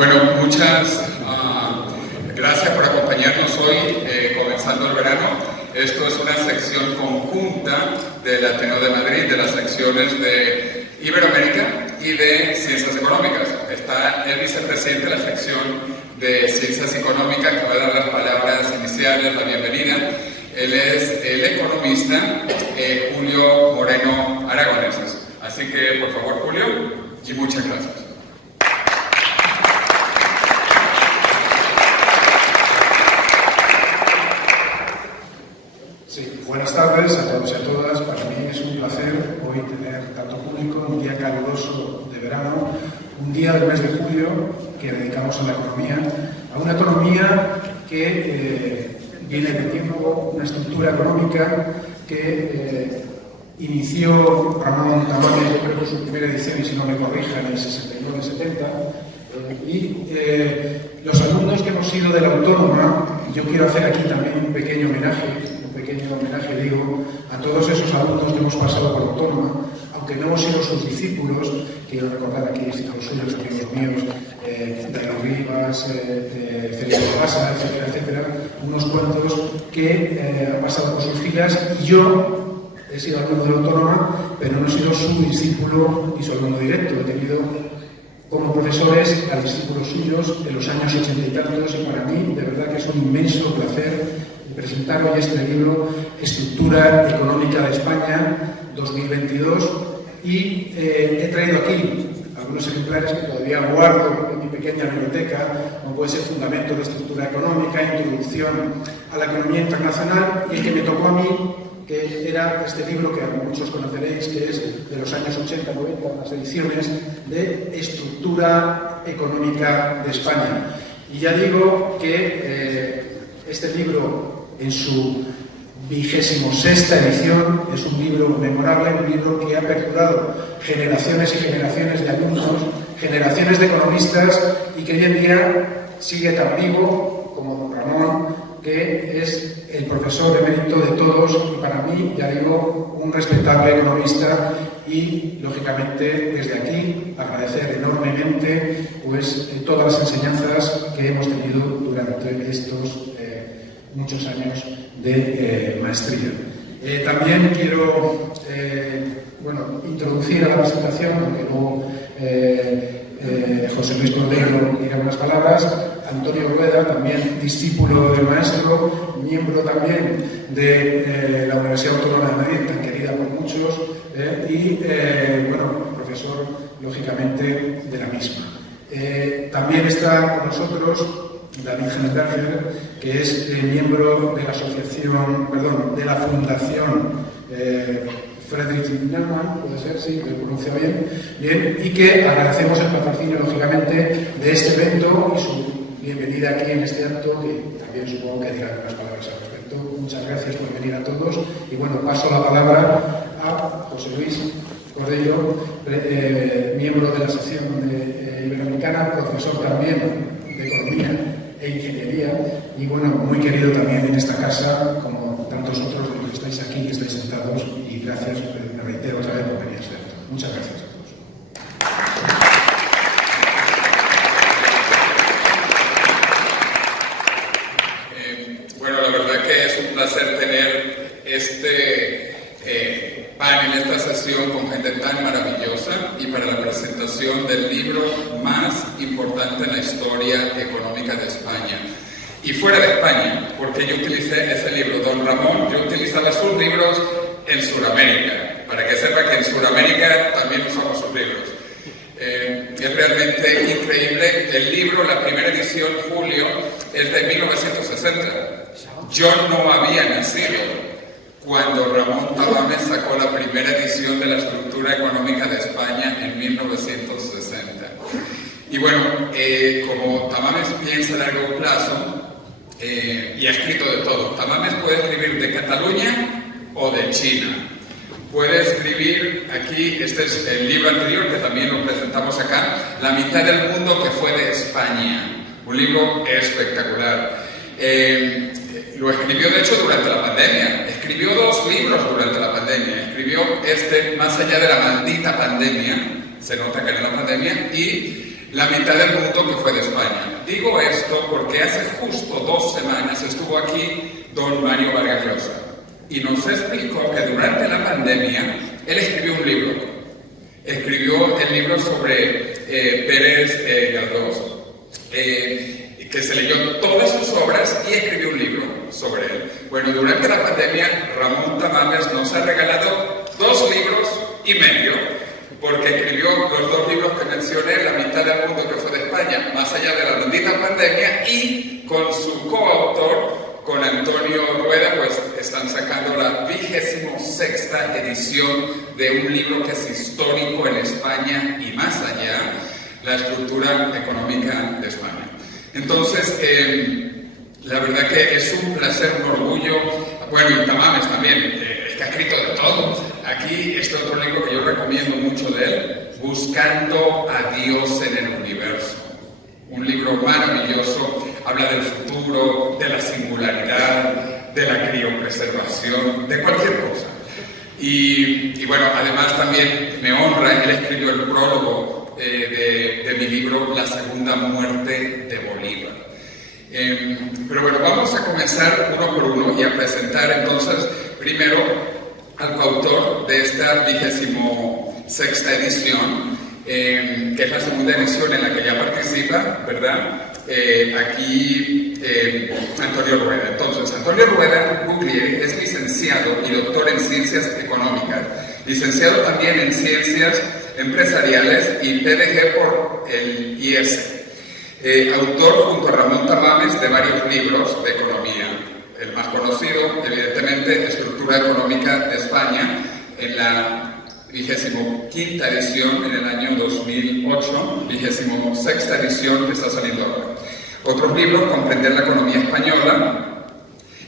Bueno, muchas gracias por acompañarnos hoy, comenzando el verano. Esto es una sección conjunta del Ateneo de Madrid, de las secciones de Iberoamérica y de Ciencias Económicas. Está el vicepresidente de la sección de Ciencias Económicas que va a dar las palabras iniciales, la bienvenida. Él es el economista Julio Moreno Aragoneses. Así que, por favor, Julio, y muchas gracias. Sí, buenas tardes a todos y a todas. Para mí es un placer hoy tener tanto público, un día caluroso de verano, un día del mes de julio que dedicamos a la economía, a una economía que viene de tiempo, una estructura económica que inició Ramón Tamames, yo creo que su primera edición, y si no me corrijan, en el 69-70, y los alumnos que hemos sido de la Autónoma, y yo quiero hacer aquí también un pequeño homenaje, digo, a todos esos alumnos que hemos pasado por la Autónoma, aunque no hemos sido sus discípulos. Quiero recordar aquí discípulos suyos, amigos míos, Darío Rivas, Felipe Pasa, etcétera, etcétera, unos cuantos que han pasado por sus filas, y yo he sido alumno de la Autónoma, pero no he sido su discípulo ni su alumno directo. He tenido como profesores a discípulos suyos en los años 80 y tantos, y para mí de verdad que es un inmenso placer presentar hoy este libro, Estructura Económica de España 2022, y he traído aquí algunos ejemplares que todavía guardo en mi pequeña biblioteca, como puede ser Fundamento de Estructura Económica, Introducción a la Economía Internacional, y el que me tocó a mí, que era este libro que muchos conoceréis, que es de los años 80-90, las ediciones de Estructura Económica de España. Y ya digo que este libro, en su 26ª edición, es un libro memorable, un libro que ha perdurado generaciones y generaciones de alumnos, generaciones de economistas, y que hoy en día sigue tan vivo como don Ramón, que es el profesor emérito de todos, y para mí, ya digo, un respetable economista. Y, lógicamente, desde aquí agradecer enormemente todas las enseñanzas que hemos tenido durante estos muchos años de maestría. También quiero introducir a la presentación, aunque luego José Luis Cordero dirá unas palabras, Antonio Rueda, también discípulo del maestro, miembro también de la Universidad Autónoma de Madrid, tan querida por muchos, y profesor, lógicamente, de la misma. También está con nosotros David Genetberger, que es miembro de la de la Fundación Friedrich Naumann, puede ser, sí, lo he pronunciado bien, y que agradecemos el patrocinio, lógicamente, de este evento y su bienvenida aquí en este acto, que también supongo que dirán unas palabras al respecto. Muchas gracias por venir a todos, y bueno, paso la palabra a José Luis Cordero, miembro de la sección iberoamericana, profesor también de Economía e Ingeniería, y bueno, muy querido también en esta casa, como tantos otros de los que estáis aquí, que estáis sentados, y gracias, me reitero otra vez por venir a este acto. Muchas gracias a todos. La verdad que es un placer tener este panel, esta sesión con gente tan maravillosa, y para la presentación del libro más importante en la historia económica de España y fuera de España, porque yo utilicé ese libro, don Ramón, yo utilizaba sus libros en Sudamérica, para que sepa que en Sudamérica también usamos sus libros. Es realmente increíble. El libro, la primera edición, Julio, es de 1960. Yo no había nacido cuando Ramón Tamames sacó la primera edición de la Estructura Económica de España en 1960. Y bueno, como Tamames piensa a largo plazo, y ha escrito de todo. Tamames puede escribir de Cataluña o de China. Puede escribir aquí, este es el libro anterior que también lo presentamos acá, La mitad del mundo que fue de España. Un libro espectacular. Lo escribió, de hecho, durante la pandemia. Escribió 2 libros durante la pandemia. Escribió Más allá de la maldita pandemia, se nota que era la pandemia, y la mitad del mundo que fue de España. Digo esto porque hace justo 2 semanas estuvo aquí don Mario Vargas Llosa y nos explicó que durante la pandemia él escribió un libro. Escribió el libro sobre Pérez Galdós, que se leyó todas sus obras y escribió un libro sobre él. Bueno, durante la pandemia Ramón Tamames nos ha regalado 2 libros y medio, porque escribió los 2 libros que mencioné, La mitad del mundo que fue de España, más allá de la bendita pandemia, y con su coautor, con Antonio Rueda, pues están sacando la 26ª edición de un libro que es histórico en España y más allá, la estructura económica de España. Entonces, la verdad que es un placer, un orgullo. Bueno, y Tamames también, es que ha escrito de todo. Aquí este otro libro que yo recomiendo mucho de él, Buscando a Dios en el Universo. Un libro maravilloso, habla del futuro, de la singularidad, de la criopreservación, de cualquier cosa. Y bueno, además también me honra, él escribió el prólogo de mi libro La Segunda Muerte de Bolívar. Pero bueno, vamos a comenzar uno por uno y a presentar entonces primero al coautor de esta 26ª edición, que es la segunda edición en la que ya participa, ¿verdad? Aquí Antonio Rueda. Entonces, Antonio Rueda Guglieri es licenciado y doctor en Ciencias Económicas, licenciado también en Ciencias Empresariales y PDG por el IES. Autor junto a Ramón Tamames de varios libros de economía. El más conocido, evidentemente, Estructura Económica de España, en la 25ª edición en el año 2008, 26ª edición que está saliendo ahora. Otros libros, Comprender la Economía Española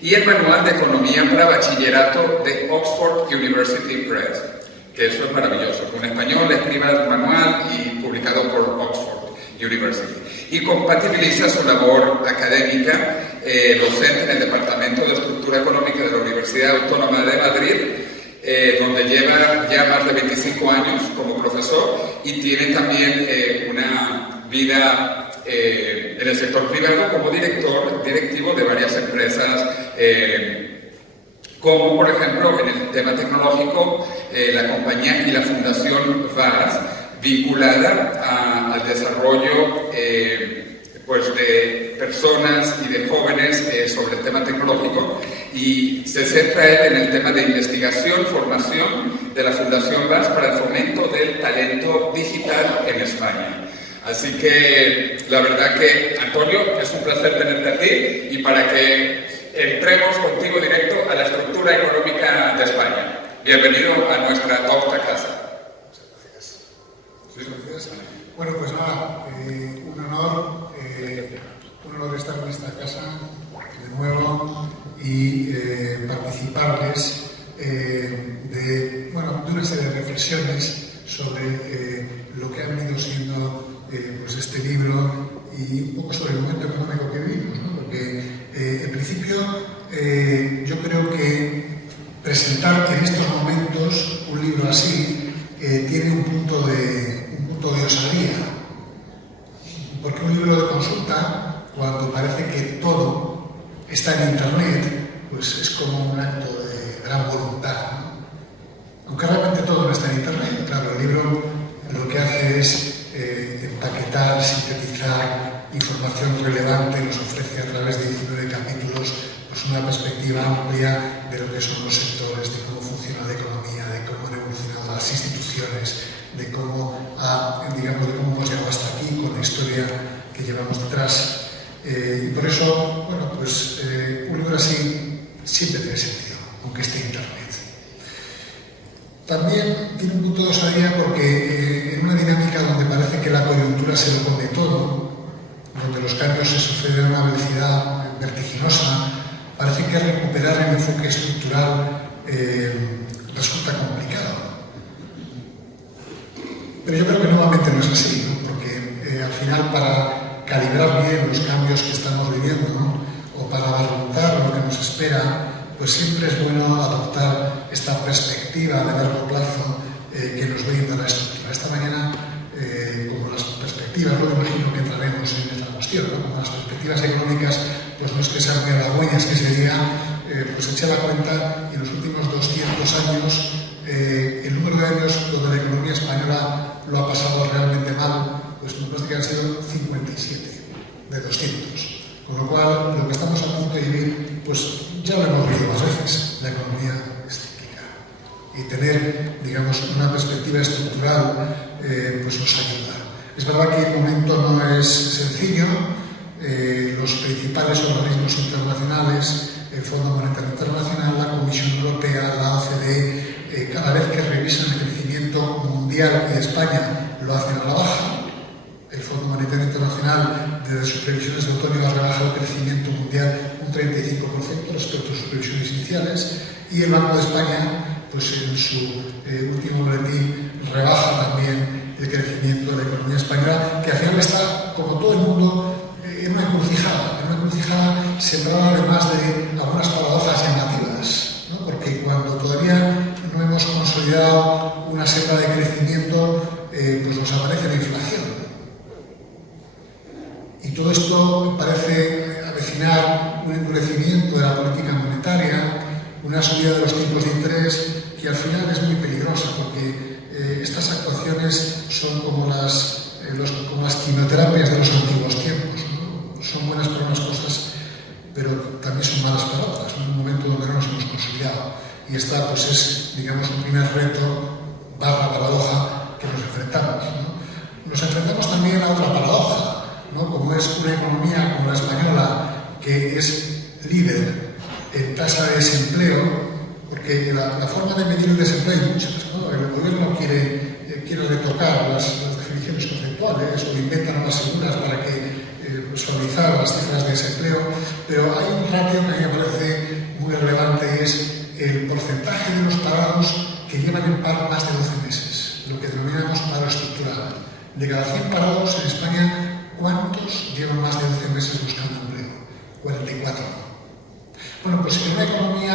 y el Manual de Economía para Bachillerato de Oxford University Press, que eso es maravilloso. En español escriba el manual y publicado por Oxford University. Y compatibiliza su labor académica, docente en el Departamento de Estructura Económica de la Universidad Autónoma de Madrid, donde lleva ya más de 25 años como profesor y tiene también una vida en el sector privado como directivo de varias empresas, como por ejemplo en el tema tecnológico, la compañía y la Fundación VAS, vinculada al desarrollo pues de personas y de jóvenes sobre el tema tecnológico, y se centra él en el tema de investigación, formación de la Fundación VAS para el fomento del talento digital en España. Así que la verdad que, Antonio, es un placer tenerte aquí, y para que entremos contigo directo a la estructura económica de España. Bienvenido a nuestra octa casa. Bueno, pues nada, un honor estar en esta casa de nuevo y participarles de una serie de reflexiones sobre lo que ha venido siendo pues este libro y un poco sobre el momento económico que vivimos, ¿no? Porque en principio yo creo que presentar en estos momentos un libro así tiene un punto de osadía, porque un libro de consulta, cuando parece que todo está en internet, pues es como un acto de gran voluntad, ¿no? Aunque realmente todo no está en internet. Claro, el libro lo que hace es empaquetar, sintetizar información relevante, nos ofrece a través de 19 capítulos pues una perspectiva amplia de lo que son los sectores, de cómo funciona la economía, de cómo han evolucionado las instituciones, de cómo hemos llegado hasta aquí con la historia que llevamos detrás. Y por eso, un libro así siempre tiene sentido, aunque esté en internet. También tiene un punto de osadía porque en una dinámica donde parece que la coyuntura se lo come todo, donde los cambios se suceden a una velocidad vertiginosa, parece que recuperar el enfoque estructural resulta complicado. Pero yo creo que nuevamente no es así, ¿no? Porque al final, para calibrar bien los cambios que estamos viviendo, ¿no? O para barruntar lo que nos espera, pues siempre es bueno adoptar esta perspectiva de largo plazo que nos brinda la estructura. Esta mañana, como las perspectivas perspectivas, luego imagino que entraremos en esta cuestión, ¿no? Como las perspectivas económicas, pues no es que sean muy halagüeñas que se diga, pues eché la cuenta y en los últimos 200 años el número de años donde la economía española lo ha pasado realmente mal, pues me parece que han sido 57 de 200. Con lo cual, lo que estamos a punto de vivir, pues ya lo hemos vivido más veces, la economía es cíclica. Y tener, digamos, una perspectiva estructural, pues nos ayuda. Es verdad que el momento no es sencillo. Los principales organismos internacionales, el Fondo Monetario Internacional, la Comisión Europea, la OCDE, cada vez que revisan el crecimiento mundial y de España, lo hacen a la baja. El Fondo Monetario Internacional, desde sus previsiones de otoño, ha rebajado el crecimiento mundial un 35% respecto a sus previsiones iniciales, y el Banco de España, pues en su último boletín, rebaja también el crecimiento de la economía española, que al final está, como todo el mundo, en una encrucijada sembrada además de algunas paradojas llamativas, ¿no? Porque cuando todavía no hemos consolidado una senda de crecimiento, pues nos aparece la inflación. Y todo esto parece avecinar un endurecimiento de la política monetaria, una subida de los tipos de interés que al final es muy peligrosa, porque estas actuaciones son como las quimioterapias de los antiguos tiempos, ¿no? Son buenas para unas cosas, pero también son malas para otras, en un momento donde no nos hemos consolidado. Y esta, pues, es, digamos, un primer reto / paradoja que nos enfrentamos, ¿no? Nos enfrentamos también a otra paradoja, ¿no? Como es una economía como la española, que es líder en tasa de desempleo, porque la forma de medir el desempleo hay muchas, ¿no? El gobierno quiere retocar las definiciones conceptuales o inventan nuevas seguras para que suavizar las cifras de desempleo, pero hay un ratio que a mí me parece muy relevante, es el porcentaje de los parados que llevan en paro más de 12 meses, lo que denominamos paro estructural. De cada 100 parados en España, ¿cuántos llevan más de 12 meses buscando empleo? 44. Bueno, pues en una economía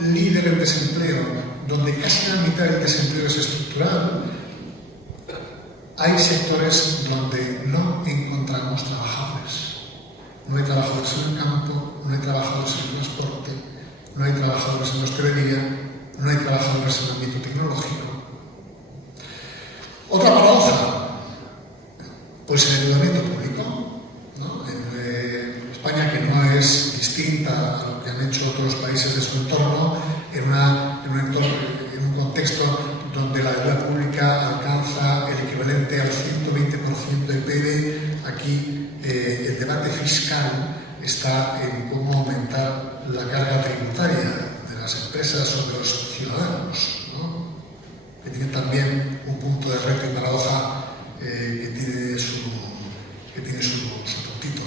líder en desempleo, donde casi la mitad del desempleo es estructural, hay sectores donde no encontramos trabajadores. No hay trabajadores en el campo, no hay trabajadores en el transporte, no hay trabajadores en la hostelería, no hay trabajadores en el ámbito tecnológico. Otra paradoja, pues el endeudamiento público, ¿no? En España, que no es distinta a lo que han hecho otros países de su entorno, en un contexto donde la deuda pública alcanza el equivalente al 120% del PIB, aquí el debate fiscal está en cómo aumentar la carga tributaria de las empresas sobre los ciudadanos, ¿no? Que tiene también un punto de reto y paradoja que tiene su puntito,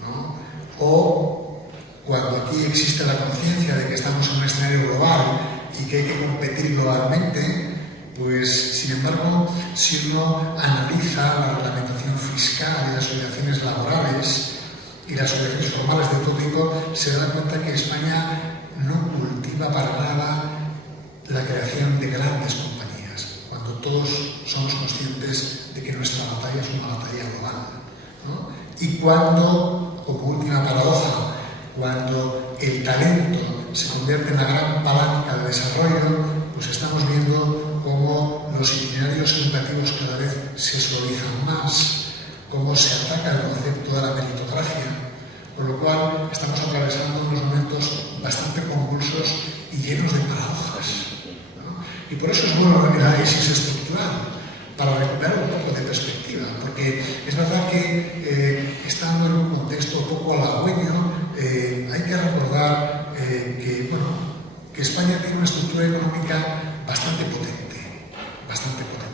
¿no? O cuando aquí existe la conciencia de que estamos en un escenario global y que hay que competir globalmente, pues sin embargo, si uno analiza la reglamentación fiscal y las obligaciones laborales y las obligaciones formales de todo tipo, se da cuenta que España no cultiva para nada la creación de grandes compañías, cuando todos somos conscientes de que nuestra batalla es una batalla global, ¿no? Y cuando, como última paradoja, cuando el talento se convierte en la gran palanca de desarrollo, pues estamos viendo cómo los itinerarios educativos cada vez se suavizan más, cómo se ataca el concepto de la meritocracia, con lo cual estamos atravesando unos momentos bastante convulsos y llenos de paradojas, ¿no? Y por eso es bueno el análisis estructural, para recuperar un poco de perspectiva, porque es verdad que estando en un contexto poco halagüeño, hay que recordar que España tiene una estructura económica bastante potente.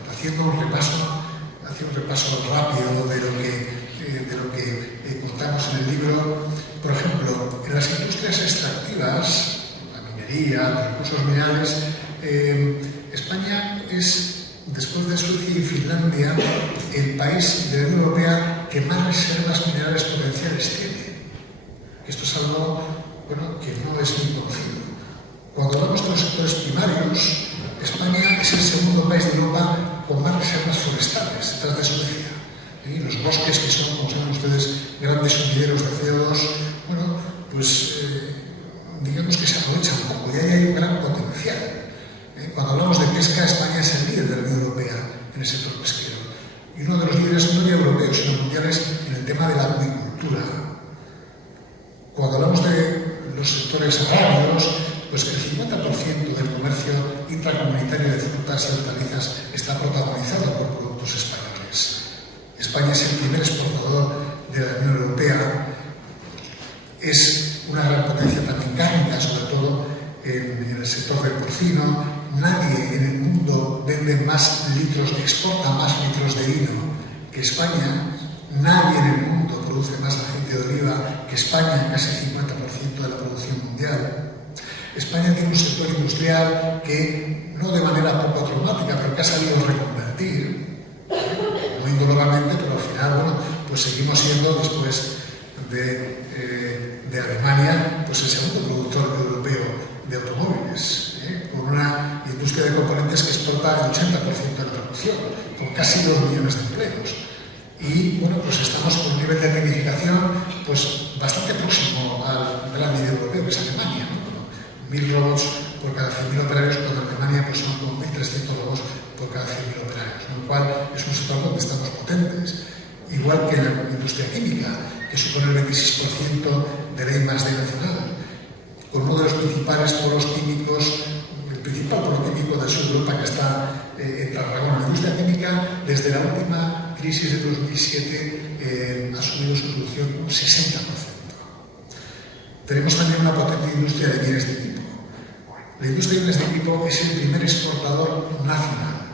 Haciendo un repaso rápido de lo que contamos en el libro, por ejemplo, en las industrias extractivas, la minería, los recursos minerales, España es, después de Suecia y Finlandia, el país de la Unión Europea que más reservas minerales potenciales tiene. Esto es algo, que no es muy conocido. Cuando hablamos de los sectores primarios, España es el segundo país de Europa con más reservas forestales, detrás de Suecia. Y los bosques, que son, como saben ustedes, grandes sumideros de CO2, bueno, pues digamos que se aprovechan un poco y ahí hay un gran potencial. Cuando hablamos de pesca, España es el líder de la Unión Europea en el sector pesquero. Y uno de los líderes no ya europeos, sino mundiales en el tema de la acuicultura. Cuando hablamos de los sectores agrarios, pues el 50% del comercio intracomunitario de frutas y hortalizas está protagonizado por productos españoles. España es el primer exportador de la Unión Europea, es una gran potencia también cárnica, sobre todo en el sector del porcino. Nadie en el mundo vende más litros, exporta más litros de vino que España. Nadie en el mundo produce más aceite de oliva que España, casi el 50% de la producción mundial. España tiene un sector industrial que, no de manera poco traumática, pero que ha sabido reconvertir, no indoloramente, pero al final, bueno, pues seguimos siendo, después de Alemania, pues el segundo productor europeo de automóviles, con una industria de componentes que exporta el 80% de la producción, con casi 2 millones de empleos. Y bueno, pues estamos con un nivel de tecnificación pues bastante próximo al gran líder europeo, que es Alemania, ¿no? 1.000 robots por cada 100.000 operarios, cuando en Alemania pues son como 1.300 robots por cada 100.000 operarios, con lo cual es un sector donde estamos potentes. Igual que la industria química, que supone el 26% del I+D nacional, con uno de los principales polos químicos, el principal polo químico del sur de Europa, que está en Tarragona. La industria química, desde la última crisis de 2007, ha subido su producción un 60%. Tenemos también una potente industria de bienes de equipo. La industria de bienes de equipo es el primer exportador nacional,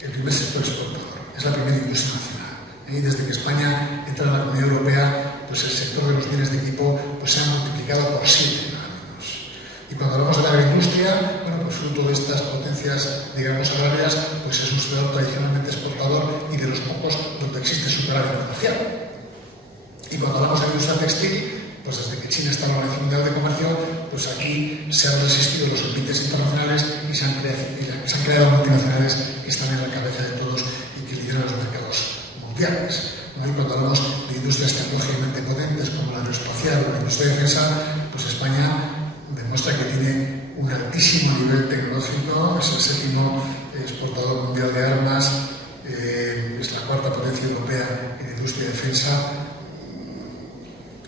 el primer sector exportador, es la primera industria nacional. Y desde que España entra en la Comunidad Europea, pues el sector de los bienes de equipo pues se ha multiplicado por 7 nada menos. Y cuando hablamos de la agroindustria, bueno, pues fruto de estas potencias, digamos, agrarias, pues es un sector tradicionalmente exportador y de los pocos donde existe superávit comercial. Y cuando hablamos de la industria textil, pues desde que China está en la Organización Mundial de Comercio, pues aquí se han resistido los envites internacionales y se han creado multinacionales que están en la cabeza de todos y que lideran los mercados mundiales. ¿No? Y cuando hablamos de industrias tecnológicamente potentes como la aeroespacial o la industria de defensa, pues España demuestra que tiene un altísimo nivel tecnológico, es el séptimo exportador mundial de armas, es la cuarta potencia europea en industria de defensa.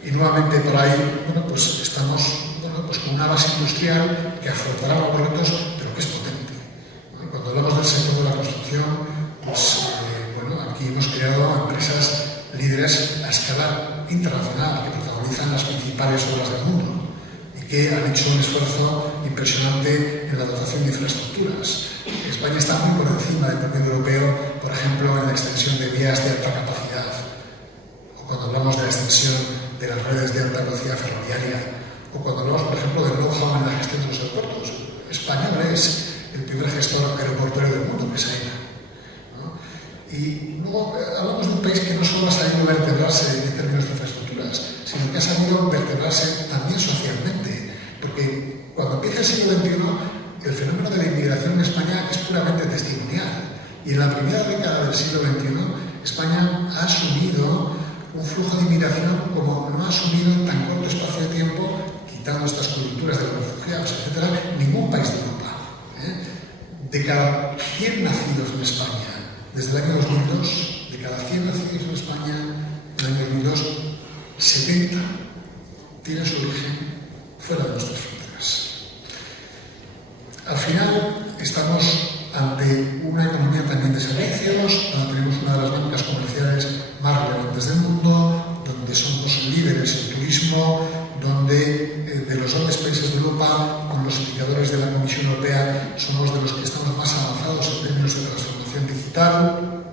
Y nuevamente por ahí, bueno, pues estamos, bueno, pues con una base industrial que afrontará los retos, pero que es potente. ¿No? Cuando hablamos del sector de la construcción, pues bueno, aquí hemos creado empresas líderes a escala internacional que protagonizan las principales obras del mundo y que han hecho un esfuerzo impresionante en la dotación de infraestructuras. España está muy por encima del promedio europeo, por ejemplo, en la extensión de vías de alta capacidad, o cuando hablamos de la extensión de las redes de alta velocidad ferroviaria, o cuando hablamos, por ejemplo, del know-how en la gestión de los aeropuertos. Español es el primer gestor aeroportuario del mundo, que es AENA. ¿No? Y luego hablamos de un país que no solo ha sabido vertebrarse en términos de infraestructuras, sino que ha sabido vertebrarse también socialmente, porque cuando empieza el siglo XXI, el fenómeno de la inmigración en España es puramente testimonial. Y en la primera década del siglo XXI, España ha asumido un flujo de inmigración como no ha asumido en tan corto espacio de tiempo, quitando estas coyunturas de los refugiados, etc., ningún país de Europa. De cada 100 nacidos en España, desde el año 2002, de cada 100 nacidos en España, en el año 2002, 70 tienen su origen fuera de nuestras fronteras. Al final, estamos ante una economía también de servicios, donde tenemos una de las bancas comerciales más relevantes del mundo, donde somos líderes en turismo, donde de los grandes países de Europa, con los indicadores de la Comisión Europea, somos de los que estamos más avanzados en términos de transformación digital.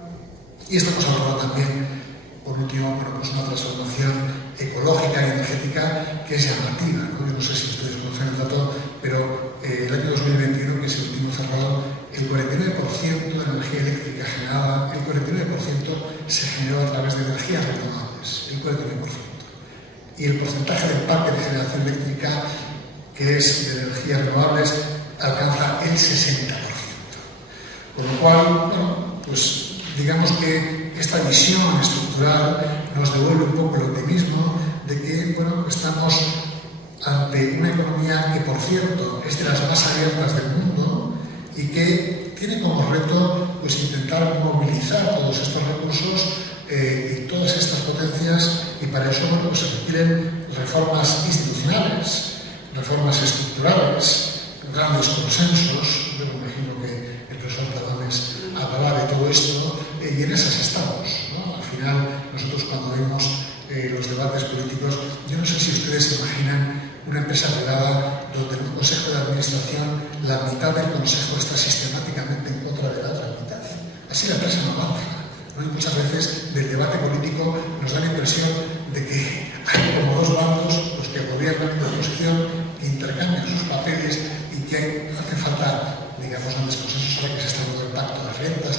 Y estamos hablando también, por último, bueno, pues una transformación ecológica y energética que es llamativa, ¿no? Yo no sé si ustedes conocen el dato, pero el año 2021, que es el último cerrado, el 49% de la energía eléctrica generada, el 49% se generó a través de energías renovables, el 49%. Y el porcentaje del parque de generación eléctrica, que es de energías renovables, alcanza el 60%. Con lo cual, bueno, pues digamos que esta visión estructural nos devuelve un poco el optimismo de que, bueno, estamos ante una economía que, por cierto, es de las más abiertas del mundo y que tiene como reto pues, intentar movilizar todos estos recursos y todas estas potencias, y para eso bueno, pues, se requieren reformas institucionales, reformas estructurales, grandes consensos. Yo me imagino que el profesor Tamames hablará de todo esto y en esas estamos, ¿no? Al final, nosotros cuando vemos los debates políticos, yo no sé si ustedes se imaginan una empresa privada donde en un consejo de administración la mitad del consejo está sistemáticamente en contra de la otra mitad. Así la empresa no avanza. ¿No? Y muchas veces del debate político nos da la impresión de que hay como dos bandos, los que gobiernan y la oposición, que intercambian sus papeles y que hace falta, digamos, grandes consensos ahora que se está dando el pacto de las rentas.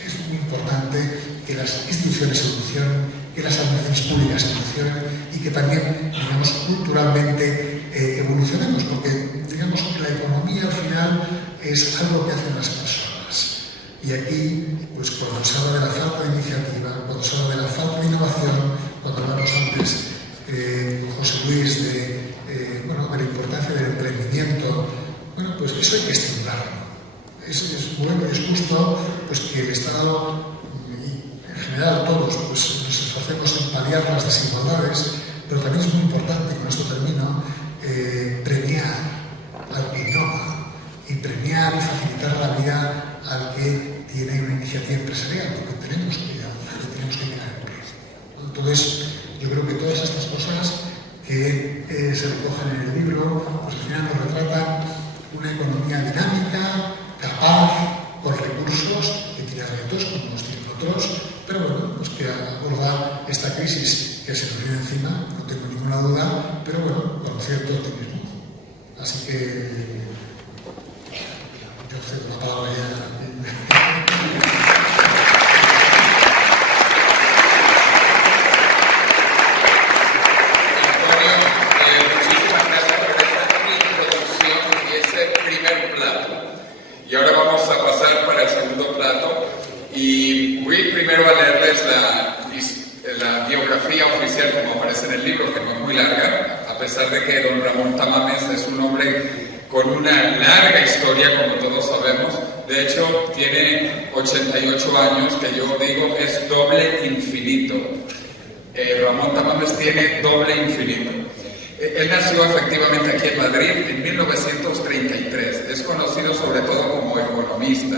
Es muy importante que las instituciones evolucionen, que las administraciones públicas evolucionen y que también, digamos, culturalmente evolucionemos, porque, digamos, que la economía al final es algo que hacen las personas. Y aquí, pues cuando se habla de la falta de iniciativa, cuando se habla de la falta de innovación, cuando hablamos antes, José Luis, de la importancia del emprendimiento, bueno, pues eso hay que estimularlo. Es bueno y es justo pues, que el Estado, y en general todos, pues, nos esforcemos en paliar las desigualdades, pero también es muy importante, con esto termino, premiar al que innova y premiar y facilitar la vida al que tiene una iniciativa empresarial, porque tenemos que mirar el precio. Entonces, yo creo que todas estas cosas que se recogen en el libro, pues al final nos retratan una economía dinámica, capaz, con recursos, que tiene retos como los tienen otros, pero bueno, pues que aborda esta crisis que se nos viene encima, no tengo ninguna duda, pero bueno, con cierto optimismo. Así que yo cedo la palabra ya. Y ahora vamos a pasar para el segundo plato y voy primero a leerles la biografía oficial como aparece en el libro, que no es muy larga, a pesar de que don Ramón Tamames es un hombre con una larga historia, como todos sabemos. De hecho, tiene 88 años, que yo digo es doble infinito. Ramón Tamames tiene doble infinito. Él nació efectivamente aquí en Madrid en 1933. Es conocido sobre todo como economista,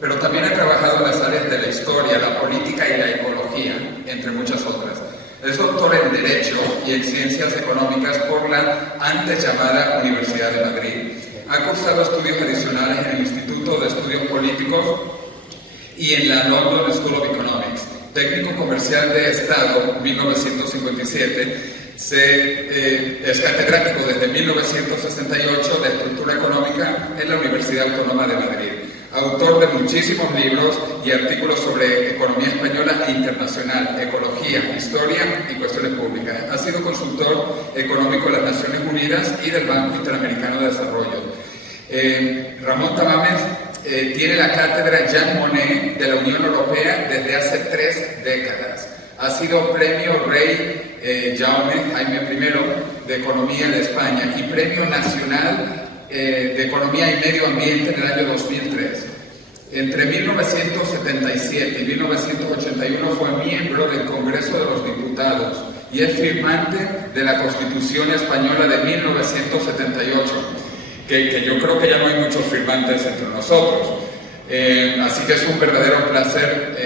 pero también ha trabajado en las áreas de la historia, la política y la ecología, entre muchas otras. Es doctor en Derecho y en Ciencias Económicas por la antes llamada Universidad de Madrid. Ha cursado estudios adicionales en el Instituto de Estudios Políticos y en la London School of Economics. Técnico comercial de Estado, 1957. Es catedrático desde 1968 de Estructura Económica en la Universidad Autónoma de Madrid. Autor de muchísimos libros y artículos sobre economía española e internacional, ecología, historia y cuestiones públicas. Ha sido consultor económico de las Naciones Unidas y del Banco Interamericano de Desarrollo. Ramón Tamames tiene la cátedra Jean Monnet de la Unión Europea desde hace 3 décadas. Ha sido Premio Rey Jaime I de Economía de España y Premio Nacional de Economía y Medio Ambiente en el año 2003. Entre 1977 y 1981 fue miembro del Congreso de los Diputados y es firmante de la Constitución Española de 1978, que yo creo que ya no hay muchos firmantes entre nosotros. Así que es un verdadero placer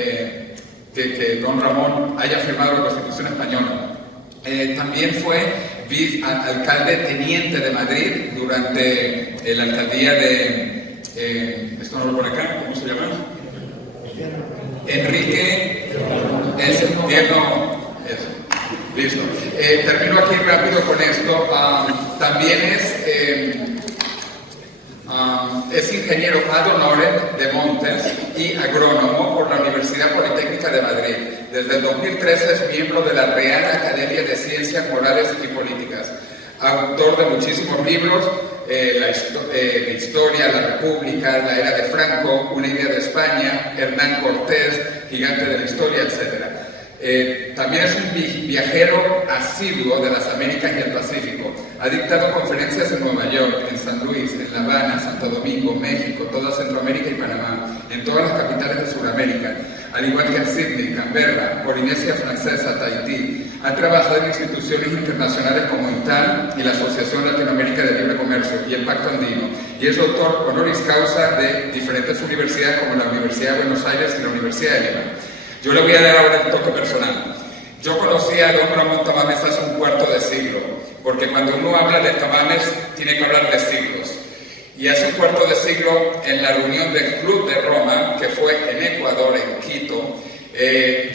que don Ramón haya firmado la Constitución Española. También fue alcalde teniente de Madrid durante la alcaldía de... esto no lo pone acá, ¿cómo se llama? Enrique Tierno. Listo. Termino aquí rápido con esto. También es ingeniero ad honorem de Montes y agrónomo por la Universidad Politécnica de Madrid. Desde el 2013 es miembro de la Real Academia de Ciencias Morales y Políticas. Autor de muchísimos libros, la historia, la República, la era de Franco, una idea de España, Hernán Cortés, gigante de la historia, etc. También es un viajero asiduo de las Américas y el Pacífico. Ha dictado conferencias en Nueva York, en San Luis, en La Habana, Santo Domingo, México, toda Centroamérica y Panamá, en todas las capitales de Sudamérica, al igual que en Sydney, Canberra, Polinesia Francesa, Tahití. Ha trabajado en instituciones internacionales como ITAL y la Asociación Latinoamérica de Libre Comercio y el Pacto Andino, y es doctor honoris causa de diferentes universidades como la Universidad de Buenos Aires y la Universidad de Lima. Yo le voy a dar ahora el toque personal. Yo conocí a don Ramón Tamames hace un cuarto de siglo, porque cuando uno habla de Tamames tiene que hablar de siglos. Y hace un cuarto de siglo, en la reunión del Club de Roma, que fue en Ecuador, en Quito,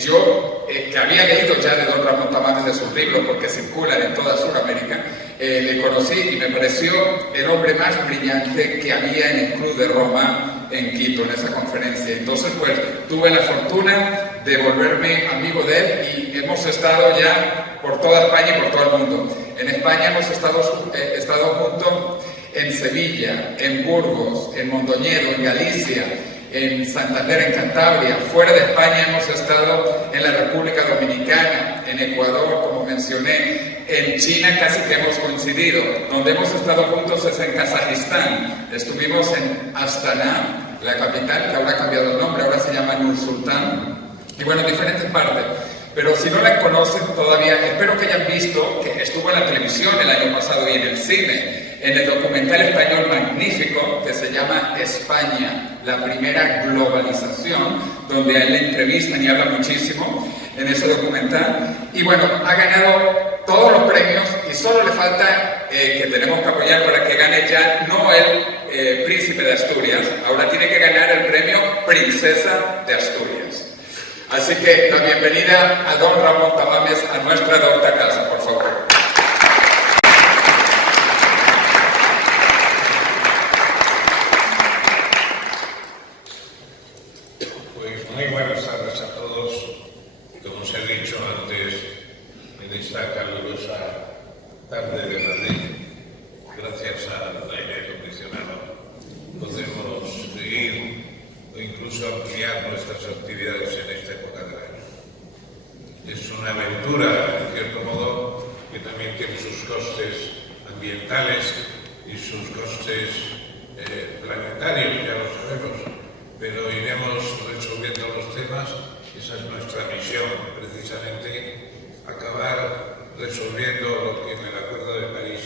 yo, que había leído ya de don Ramón Tamames de sus libros, porque circulan en toda Sudamérica, le conocí y me pareció el hombre más brillante que había en el Club de Roma en Quito, en esa conferencia. Entonces, pues, tuve la fortuna de volverme amigo de él y hemos estado ya por toda España y por todo el mundo. En España hemos estado juntos en Sevilla, en Burgos, en Mondoñedo, en Galicia, en Santander, en Cantabria. Fuera de España hemos estado en la República Dominicana, en Ecuador, como mencioné, en China casi que hemos coincidido. Donde hemos estado juntos es en Kazajistán. Estuvimos en Astana, la capital, que ahora ha cambiado el nombre, ahora se llama Nur-Sultán. Y bueno, en diferentes partes. Pero si no la conocen todavía, espero que hayan visto que estuvo en la televisión el año pasado y en el cine, en el documental español magnífico que se llama España, la primera globalización, donde a él le entrevistan y habla muchísimo en ese documental. Y bueno, ha ganado todos los premios y solo le falta que tenemos que apoyar para que gane ya no el Príncipe de Asturias, ahora tiene que ganar el premio Princesa de Asturias. Así que la bienvenida a don Ramón Tamames a nuestra docta casa, por favor. Pues muy buenas tardes a todos. Como os he dicho antes, en esta calurosa tarde de Madrid, gracias al aire acondicionado, podemos seguir o incluso ampliar nuestras actividades en esta época del año. Es una aventura, en cierto modo, que también tiene sus costes ambientales y sus costes planetarios, ya lo sabemos, pero iremos resolviendo los temas. Esa es nuestra misión, precisamente, acabar resolviendo lo que en el Acuerdo de París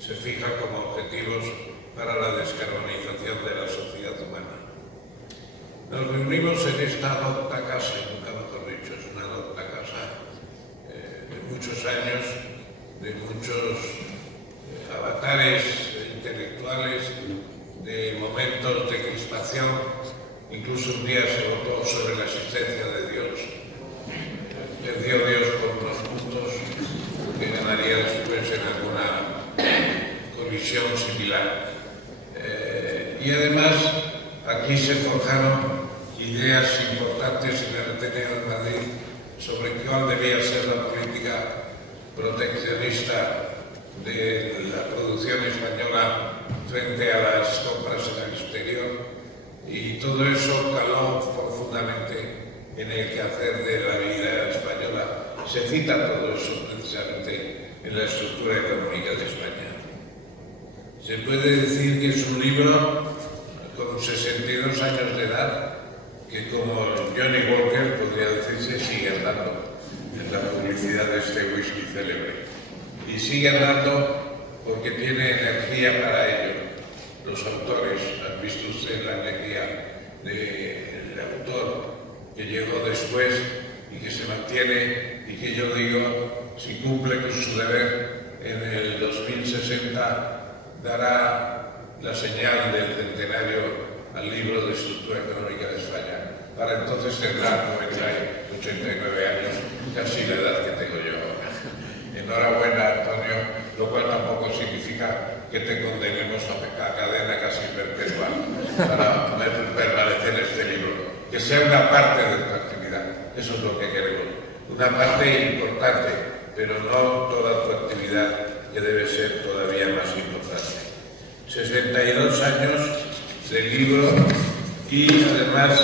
se fija como objetivos para la descarbonización de la sociedad humana. Nos reunimos en esta docta casa, nunca mejor dicho, es una docta casa de muchos años, de muchos avatares intelectuales, de momentos de crispación. Incluso un día se votó sobre la existencia de Dios. Perdió Dios por unos puntos que ganaría después en alguna colisión similar. Y además, aquí se forjaron ideas importantes en el Ateneo de Madrid sobre cuál debía ser la política proteccionista de la producción española frente a las compras en el exterior, y todo eso caló profundamente en el quehacer de la vida española. Se cita todo eso precisamente en la estructura económica de España. Se puede decir que es un libro con 62 años de edad, que como Johnny Walker podría decirse sigue andando en la publicidad de este whisky célebre. Y sigue andando porque tiene energía para ello. Los autores, han visto usted la energía del autor que llegó después y que se mantiene, y que yo digo, si cumple con su deber, en el 2060 dará la señal del centenario al libro de estructura económica de España. Para entonces tendrá 89 años, casi la edad que tengo yo ahora. Enhorabuena, Antonio, lo cual tampoco significa que te condenemos a cadena casi perpetua para permanecer en este libro. Que sea una parte de tu actividad, eso es lo que queremos. Una parte importante, pero no toda tu actividad, que debe ser todavía más importante. 62 años del libro y además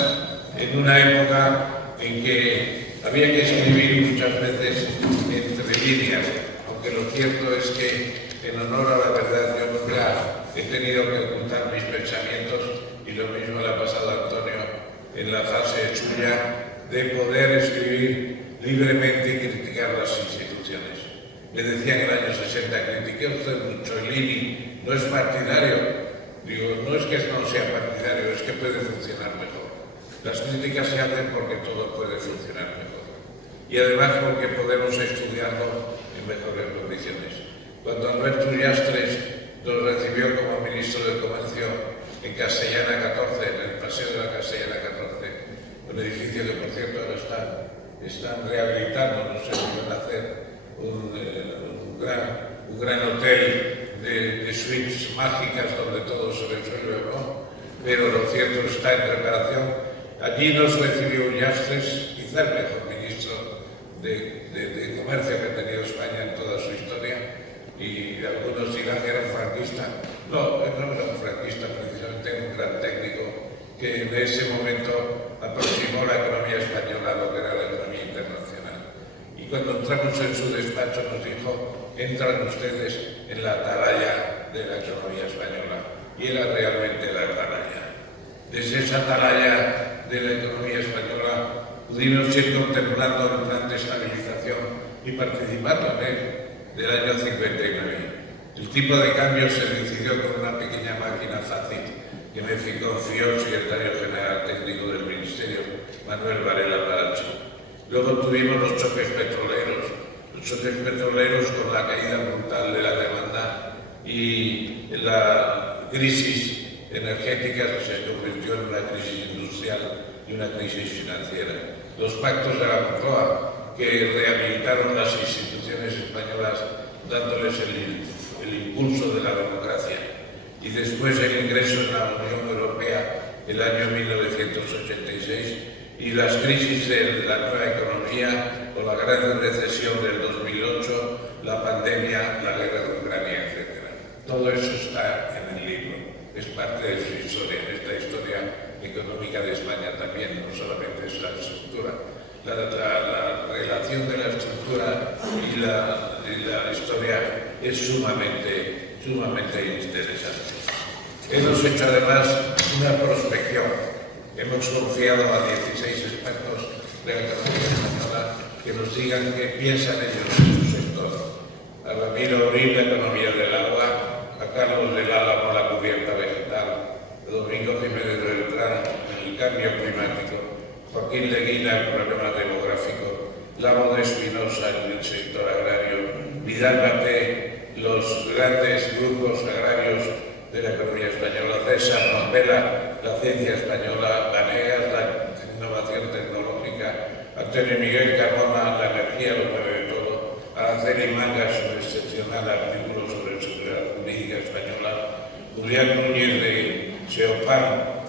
en una época en que había que escribir muchas veces entre líneas, aunque lo cierto es que en honor a la verdad yo nunca he tenido que ocultar mis pensamientos y lo mismo le ha pasado a Antonio en la fase suya de poder escribir libremente y criticar las instituciones. Me decía en el año 60, critiqué usted Mussolini, no es partidario. Digo, no es que no sea partidario, es que puede funcionar mejor. Las críticas se hacen porque todo puede funcionar mejor. Y además porque podemos estudiarlo en mejores condiciones. Cuando Alberto Ullastres nos recibió como ministro de Comercio en Castellana 14, en el Paseo de la Castellana 14, un edificio que por cierto ahora están rehabilitando, no sé si van a hacer un gran hotel de suites mágicas donde todo se resuelve, ¿no? Pero lo cierto está en preparación. Allí nos recibió Ullastres, quizá el mejor ministro de Comercio que ha tenido España en toda su historia, y algunos dirán que era un franquista. No era un franquista, precisamente un gran técnico que en ese momento aproximó la economía española a lo que era la economía internacional. Y cuando entramos en su despacho nos dijo: entran ustedes en la atalaya de la economía española. Y era realmente la atalaya. Desde esa atalaya de la economía española pudimos ir contemplando el plan de estabilización y participando en él del año 59. El tipo de cambio se decidió con una pequeña máquina fácil que me confió el secretario general técnico del Ministerio, Manuel Varela Paracho. Luego tuvimos los choques petroleros con la caída brutal de la demanda y la crisis energética que se convirtió en una crisis industrial y una crisis financiera. Los pactos de la Moncloa, que rehabilitaron las instituciones españolas dándoles el impulso de la democracia. Y después el ingreso en la Unión Europea el año 1986 y las crisis de la nueva economía o la gran recesión del 2008, la pandemia, la guerra de Ucrania, etc. Todo eso está en el libro, es parte de su historia, esta historia económica de España también, no solamente es la estructura. La relación de la estructura y la historia es sumamente interesante. Hemos hecho además una prospección. Hemos confiado a 16 expertos de la economía española que nos digan qué piensan ellos de su sector. A Ramiro Abril, la economía del agua, a Carlos del Álamo, la cubierta vegetal, a Domingo Jiménez Beltrán, el cambio climático, Joaquín Leguina, el problema demográfico, Lamo de Espinosa, el sector agrario, Vidal Baté, los grandes grupos agrarios de la economía española, César Nombela, la ciencia española, Vanegas, la innovación tecnológica, Antonio Miguel Carmona, la energía lo mueve todo, Araceli Mangas, un excepcional artículo sobre seguridad jurídica española, Julián Núñez de Seopan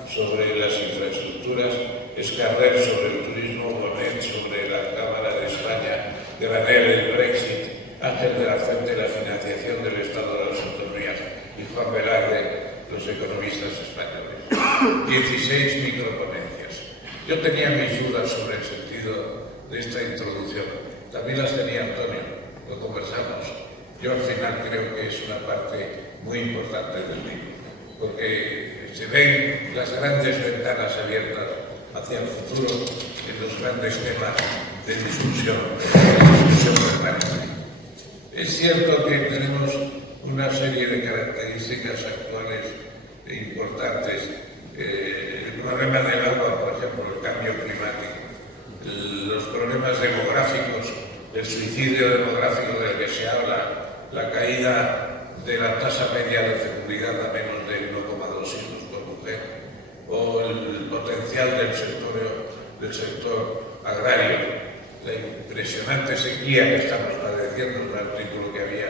sobre las infraestructuras, Escarrer sobre el turismo, Bonet sobre la Cámara de España, Granel el Brexit, Ángel de la Fuente la financiación del Estado de las Autonomías y Juan Velarde los economistas españoles. 16 microponencias. Yo tenía mis dudas sobre el sentido de esta introducción. También las tenía Antonio, lo conversamos. Yo al final creo que es una parte muy importante del libro, porque se ven las grandes ventanas abiertas hacia el futuro en los grandes temas de discusión permanente. Es cierto que tenemos una serie de características actuales e importantes. El problema del agua, por ejemplo, el cambio climático, los problemas demográficos, el suicidio demográfico del que se habla, la caída de la tasa media de fecundidad a menos de 1,2 hijos por mujer, o el potencial del sector agrario, la impresionante sequía que estamos padeciendo, un artículo que había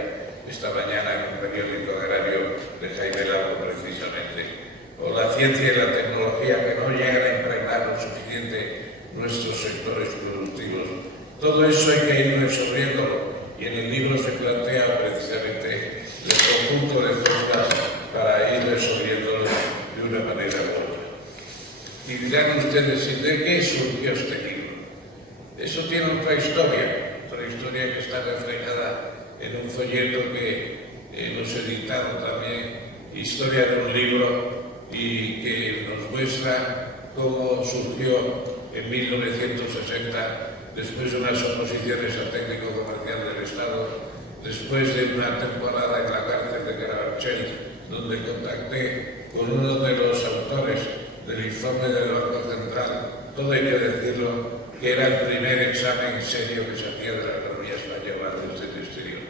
esta mañana en un periódico agrario de Jaime Lago precisamente, o la ciencia y la tecnología que no llegan a impregnar lo suficiente nuestros sectores productivos. Todo eso hay que ir resolviéndolo y en el libro se plantea precisamente el conjunto de formas para ir ustedes de qué surgió este libro. Eso tiene otra historia que está reflejada en un folleto que hemos editado también, Historia de un libro, y que nos muestra cómo surgió en 1960, después de unas oposiciones al técnico comercial del Estado, después de una temporada en la cárcel de Carabanchel, donde contacté con uno de los autores del informe del Banco Central, todo hay que decirlo, que era el primer examen serio que se hacía de la economía española desde el exterior.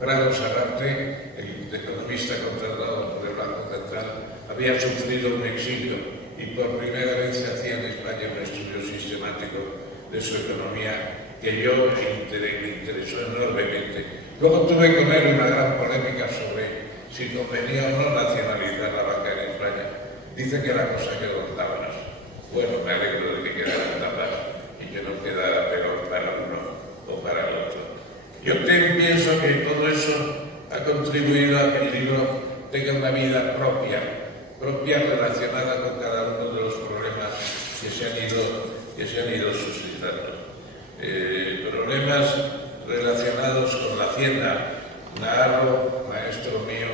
Prado Sararte, el economista contratado por el Banco Central, había sufrido un exilio y por primera vez se hacía en España un estudio sistemático de su economía que yo me interesó enormemente. Luego tuve con él una gran polémica sobre si convenía o no nacionalizar la banca en España. Dice que la cosa quedó en tablas. Bueno, me alegro de que quedara en tablas y que no quedara peor para uno o para el otro. Yo pienso que todo eso ha contribuido a que el libro tenga una vida propia relacionada con cada uno de los problemas que se han ido suscitando. Problemas relacionados con la hacienda. Naharro, maestro mío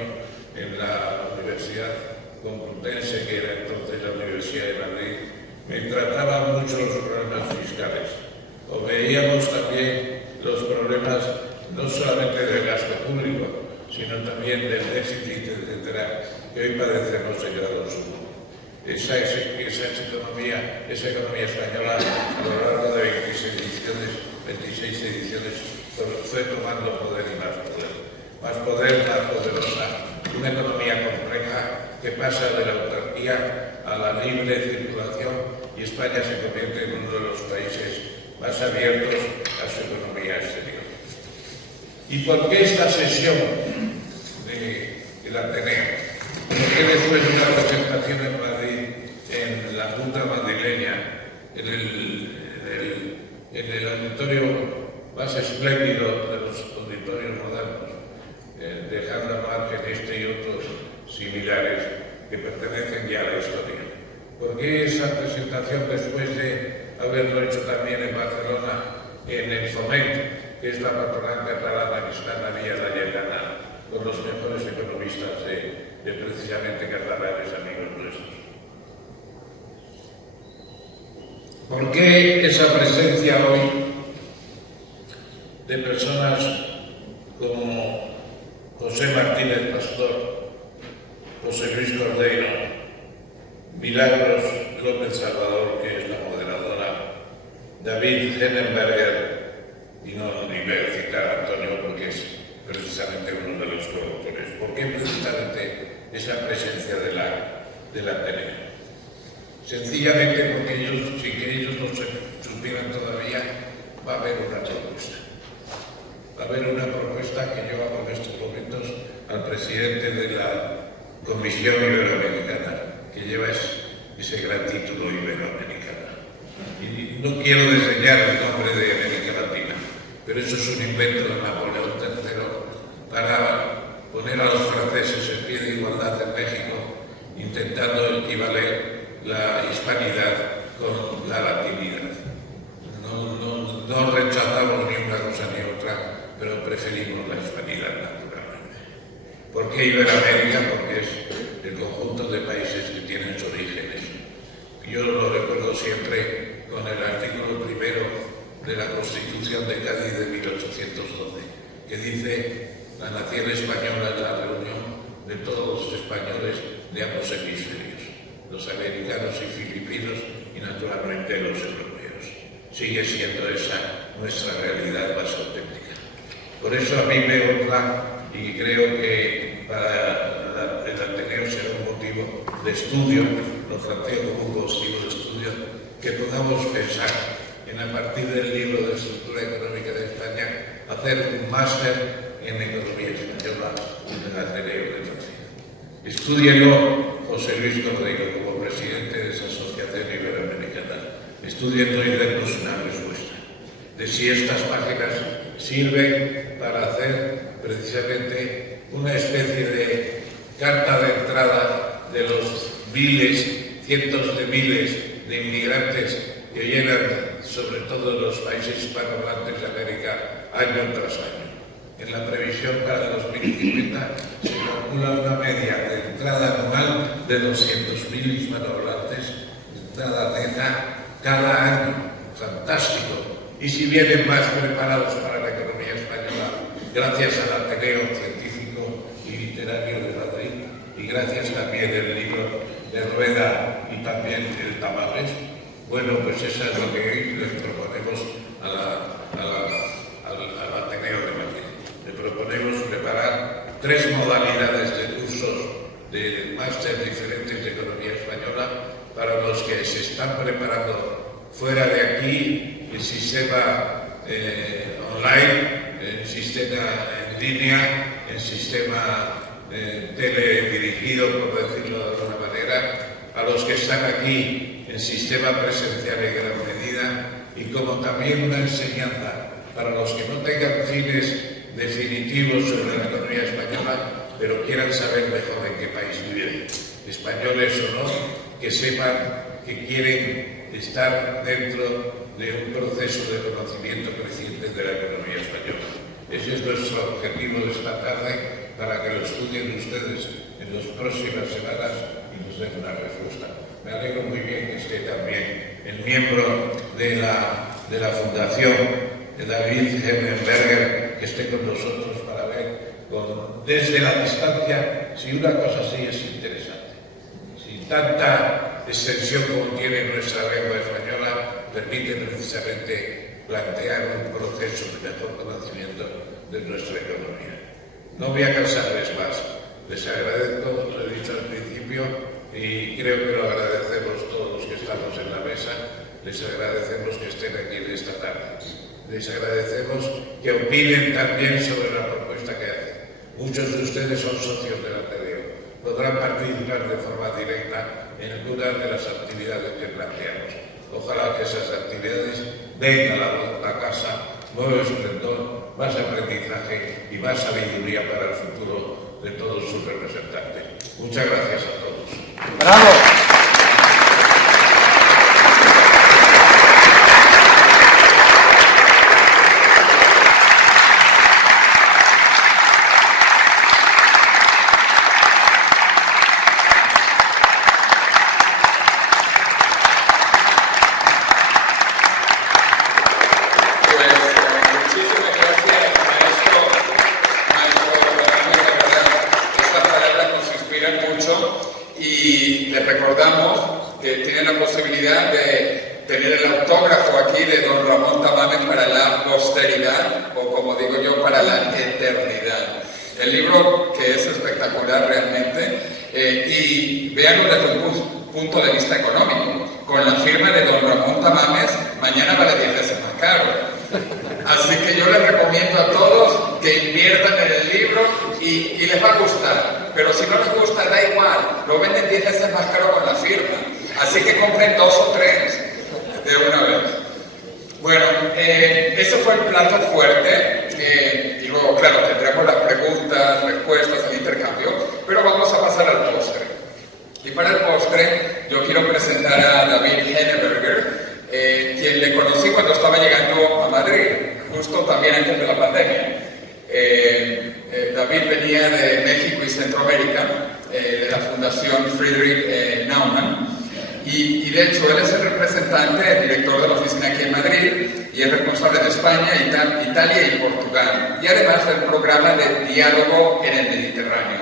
en la Universidad Complutense, que era entonces la Universidad de Madrid, me trataba mucho los problemas fiscales. O veíamos también los problemas no solamente del gasto público, sino también del déficit, etcétera, que hoy padecemos en grado sumo. Esa economía española, a lo largo de 26 ediciones, fue tomando poder y más poder, más poderosa, una economía compleja que pasa de la autarquía a la libre circulación, y España se convierte en uno de los países más abiertos a su economía exterior. ¿Y por qué esta sesión del Ateneo? ¿Por qué después de una presentación en Madrid, en la Junta madrileña, en el auditorio más espléndido de los auditorios modernos, dejando al margen este y otros similares que pertenecen ya a la historia? ¿Por qué esa presentación después de haberlo hecho también en Barcelona, en el Fomento, que es la patronal catalana que está en la Vía de Llerena, con los mejores economistas de precisamente catalanes, amigos nuestros? ¿Por qué esa presencia hoy de personas como José Martínez Pastor, José Luis Cordeiro, Milagros López Salvador, que es la moderadora, David Henenberger, y no ni voy a citar a Antonio porque es precisamente uno de los coautores? ¿Por qué precisamente esa presencia del Ateneo? Sencillamente porque ellos, sin que ellos no se supieran todavía, va a haber una propuesta. Va a haber una propuesta que yo hago en estos momentos al presidente de la Comisión Iberoamericana, que lleva ese gran título Iberoamericana. Y no quiero desdeñar el nombre de América Latina, pero eso es un invento de Napoleón III para poner a los franceses en pie de igualdad en México, intentando equivaler la hispanidad con la latinidad. No rechazamos ni una cosa ni otra, pero preferimos la hispanidad naturalmente. ¿Por qué Iberoamérica? Porque es el conjunto de países que tienen sus orígenes. Yo lo recuerdo siempre con el artículo primero de la Constitución de Cádiz de 1812, que dice: la nación española es la reunión de todos los españoles de ambos hemisferios, los americanos y filipinos y naturalmente los europeos. Sigue siendo esa nuestra realidad más auténtica. Por eso a mí me honra, y creo que para el Ateneo será un motivo de estudio, lo planteo como un motivo de estudio, que podamos pensar en, a partir del libro de Estructura Económica de España, hacer un máster en Economía Española en el Ateneo de Madrid. Estúdienlo, José Luis Cordeiro, como presidente de esa Asociación Iberoamericana. Estúdienlo y denos una respuesta de si estas páginas sirven para hacer precisamente una especie de carta de entrada de los miles, cientos de miles de inmigrantes que llegan sobre todo los países hispanohablantes de América año tras año. En la previsión para 2050 se calcula una media de entrada anual de 200.000 hispanohablantes, entrada neta cada año. Fantástico. Y si vienen más preparados para la economía española, gracias al Ateneo Científico y Literario de Madrid, y gracias también al libro de Rueda y también el Tamames, bueno, pues eso es lo que hoy les proponemos al Ateneo de Madrid. Le proponemos preparar 3 modalidades de cursos de máster diferentes de economía española para los que se están preparando fuera de aquí, el sistema online, el sistema en línea, el sistema teledirigido, por decirlo de alguna manera, a los que están aquí en sistema presencial en gran medida, y como también una enseñanza para los que no tengan fines definitivos sobre la economía española, pero quieran saber mejor en qué país viven, españoles o no, que sepan que quieren estar dentro de un proceso de conocimiento creciente de la economía española. Ese es nuestro objetivo de esta tarde, para que lo estudien ustedes en las próximas semanas y nos den una respuesta. Me alegro muy bien que esté también el miembro de la Fundación, David Hennenberger, que esté con nosotros para ver desde la distancia si una cosa así es interesante. Si tanta extensión como tiene nuestra lengua española permite precisamente plantear un proceso de mejor conocimiento de nuestra economía. No voy a cansarles más. Les agradezco, lo he dicho al principio, y creo que lo agradecemos todos los que estamos en la mesa. Les agradecemos que estén aquí en esta tarde. Les agradecemos que opinen también sobre la propuesta que hacen. Muchos de ustedes son socios del Ateneo. Podrán participar de forma directa en algunas de las actividades que planteamos. Ojalá que esas actividades den a la casa nuevo esplendor, más aprendizaje y más sabiduría para el futuro de todos sus representantes. Muchas gracias a todos. ¡Bravo! Y les recordamos que tienen la posibilidad de tener el autógrafo aquí de don Ramón Tamames para la posteridad, o como digo yo, para la eternidad. El libro, que es espectacular realmente, y véanlo desde un punto de vista económico. Con la firma de don Ramón Tamames, mañana vale 10 veces más caro. Así que yo les recomiendo a todos que inviertan en el libro y les va a gustar. Pero si no les gusta, da igual, lo venden 10 veces más caro con la firma. Así que compren 2 o 3 de una vez. Bueno, ese fue el plato fuerte. Y luego, claro, tendremos las preguntas, respuestas, el intercambio. Pero vamos a pasar al postre. Y para el postre, yo quiero presentar a David Hennenberger, quien le conocí cuando estaba llegando a Madrid, justo también antes de la pandemia. David venía de México y Centroamérica, de la Fundación Friedrich Naumann, y de hecho él es el representante, el director de la oficina aquí en Madrid, y es responsable de España, Italia y Portugal, y además del programa de diálogo en el Mediterráneo.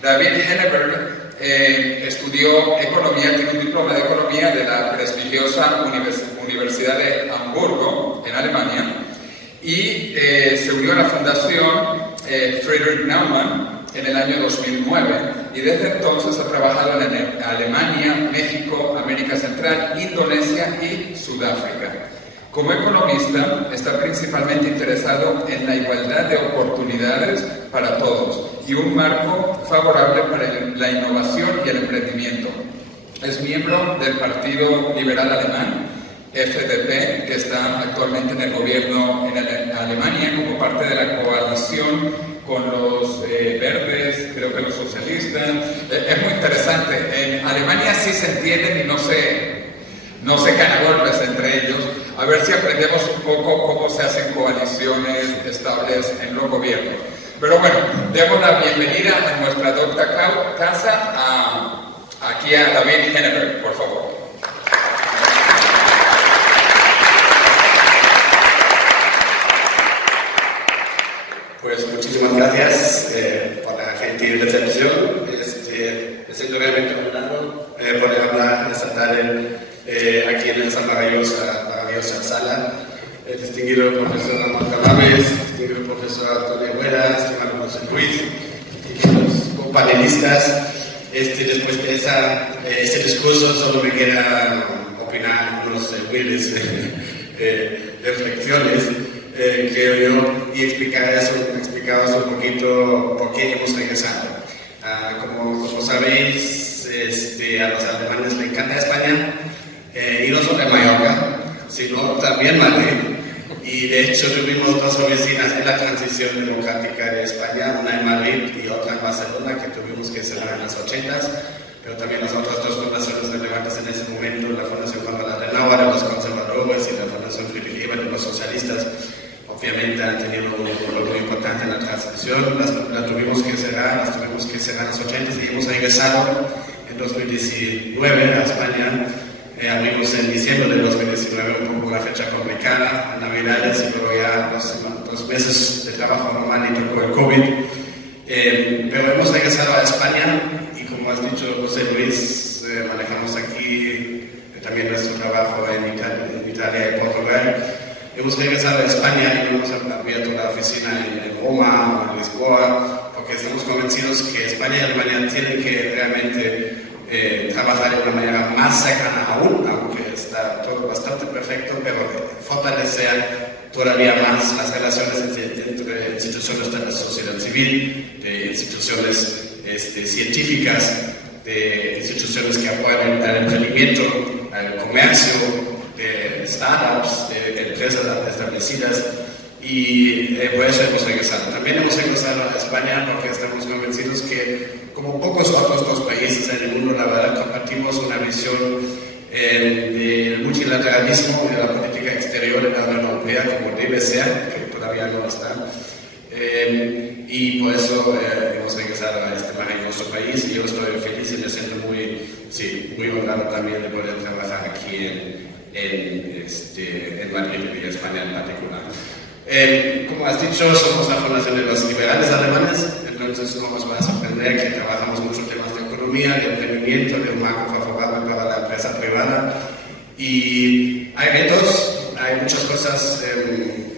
David Hennenberger estudió economía, tiene un diploma de economía de la prestigiosa Universidad de Hamburgo, en Alemania, y se unió a la Fundación Friedrich Naumann en el año 2009, y desde entonces ha trabajado en Alemania, México, América Central, Indonesia y Sudáfrica. Como economista, está principalmente interesado en la igualdad de oportunidades para todos y un marco favorable para la innovación y el emprendimiento. Es miembro del Partido Liberal Alemán, FDP, que está actualmente en el gobierno en Alemania como parte de la coalición con los verdes, creo que los socialistas. Es muy interesante. En Alemania sí se entienden y no no se caen a golpes entre ellos, a ver si aprendemos un poco cómo se hacen coaliciones estables en los gobiernos. Pero bueno, demos la bienvenida a nuestra docta casa, aquí a David Henneberg, por favor. Pues muchísimas gracias por la gentil recepción. Me siento realmente honrado poder hablar esta tarde aquí en esta maravillosa sala. El distinguido profesor Ramón Calames, distinguido profesor Antonio Huera, estimado José Luis y los copanelistas. Después de este discurso solo me queda opinar unos humildes reflexiones. Creo yo, y explicaros un poquito por qué hemos regresado. Como sabéis, a los alemanes les encanta España, y no solo en Mallorca, sino también Madrid. Y de hecho tuvimos dos oficinas en la transición democrática de España, una en Madrid y otra en Barcelona, que tuvimos que cerrar en los 80s, pero también las otras dos fundaciones relevantes en ese momento, la Fundación Konrad Adenauer de los conservadores y la Fundación Friedrich Ebert de los socialistas, obviamente han tenido un rol muy importante en la transición. Las tuvimos que cerrar en los 80s y hemos regresado en 2019 a España. Abrimos en diciembre de 2019, un poco una fecha complicada, Navidades, y luego ya dos meses de trabajo normal y tocó el COVID. Pero hemos regresado a España y, como has dicho José Luis, manejamos aquí también nuestro trabajo en Italia y Portugal. Hemos regresado a España y hemos abierto la oficina en Roma o en Lisboa, porque estamos convencidos que España y Alemania tienen que realmente trabajar de una manera más cercana aún, aunque está todo bastante perfecto, pero fortalecer todavía más las relaciones entre instituciones de la sociedad civil, de instituciones científicas, de instituciones que apoyan al emprendimiento, al comercio, de startups, de empresas establecidas, y por eso hemos regresado. También hemos regresado a España porque estamos convencidos que, como pocos otros dos países en el mundo, la verdad, compartimos una visión del multilateralismo y de la política exterior de la Unión Europea como debe ser, que todavía no está. Y por eso hemos regresado a este maravilloso país, y yo estoy feliz y me siento muy honrado también de poder trabajar aquí en Madrid y en España en particular. Como has dicho, somos la Fundación de los Liberales Alemanes, entonces no nos vas a sorprender que trabajamos muchos temas de economía, de emprendimiento, de un marco favorable para la empresa privada. Y hay retos, hay muchas cosas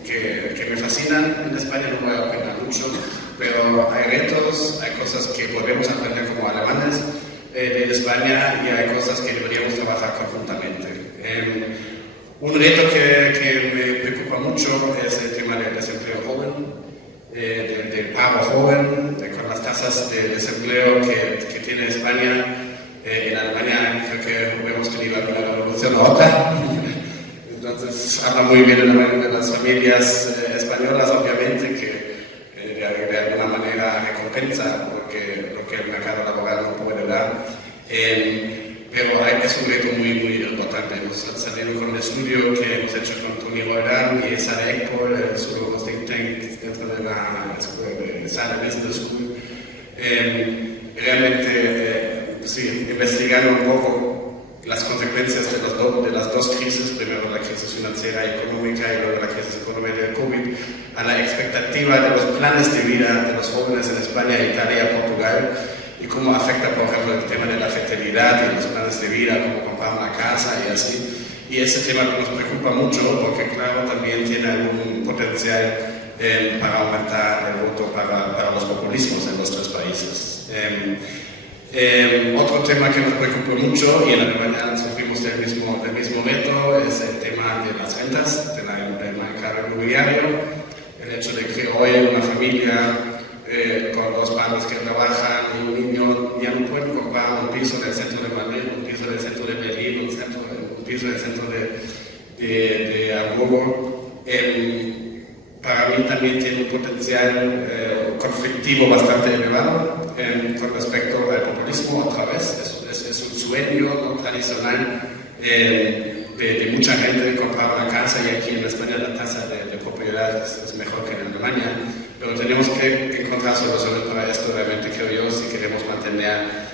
que me fascinan. En España no voy a opinar mucho, pero hay retos, hay cosas que podemos aprender como alemanes de España, y hay cosas que deberíamos trabajar conjuntamente. Un reto que me preocupa mucho es el tema del desempleo joven, del paro joven, con las tasas de desempleo que tiene España. En Alemania creo que hemos tenido una revolución o otra. Entonces habla muy bien de las familias españolas, obviamente, que de alguna manera recompensa lo que el mercado laboral no puede dar. Pero es un reto muy importante. Hemos salido con un estudio que hemos hecho con Tony Roldán y Sara Ekpol, su think tank dentro de la Sara Business School. Realmente, investigando un poco las consecuencias de las dos crisis, primero la crisis financiera y económica y luego la crisis económica del COVID, a la expectativa de los planes de vida de los jóvenes en España, Italia y Portugal, y cómo afecta, por ejemplo, el tema de la fertilidad y los planes de vida, como comprar una casa y así. Y ese tema nos preocupa mucho porque, claro, también tiene algún potencial para aumentar el voto para los populismos en nuestros países. Otro tema que nos preocupa mucho, y en Alemania sufrimos del mismo reto, es el tema de las rentas, del mercado inmobiliario. El hecho de que hoy una familia con dos padres que trabajan y un niño ya no pueden comprar un piso en el centro de Madrid, un piso en el centro de Berlín, un piso en el centro de Hamburgo. Para mí también tiene un potencial conflictivo bastante elevado con respecto al populismo. Otra vez, es un sueño no tradicional de mucha gente comprar una casa, y aquí en España la tasa de propiedad es mejor que en Alemania, pero tenemos que encontrar soluciones para esto realmente, creo yo, si queremos mantener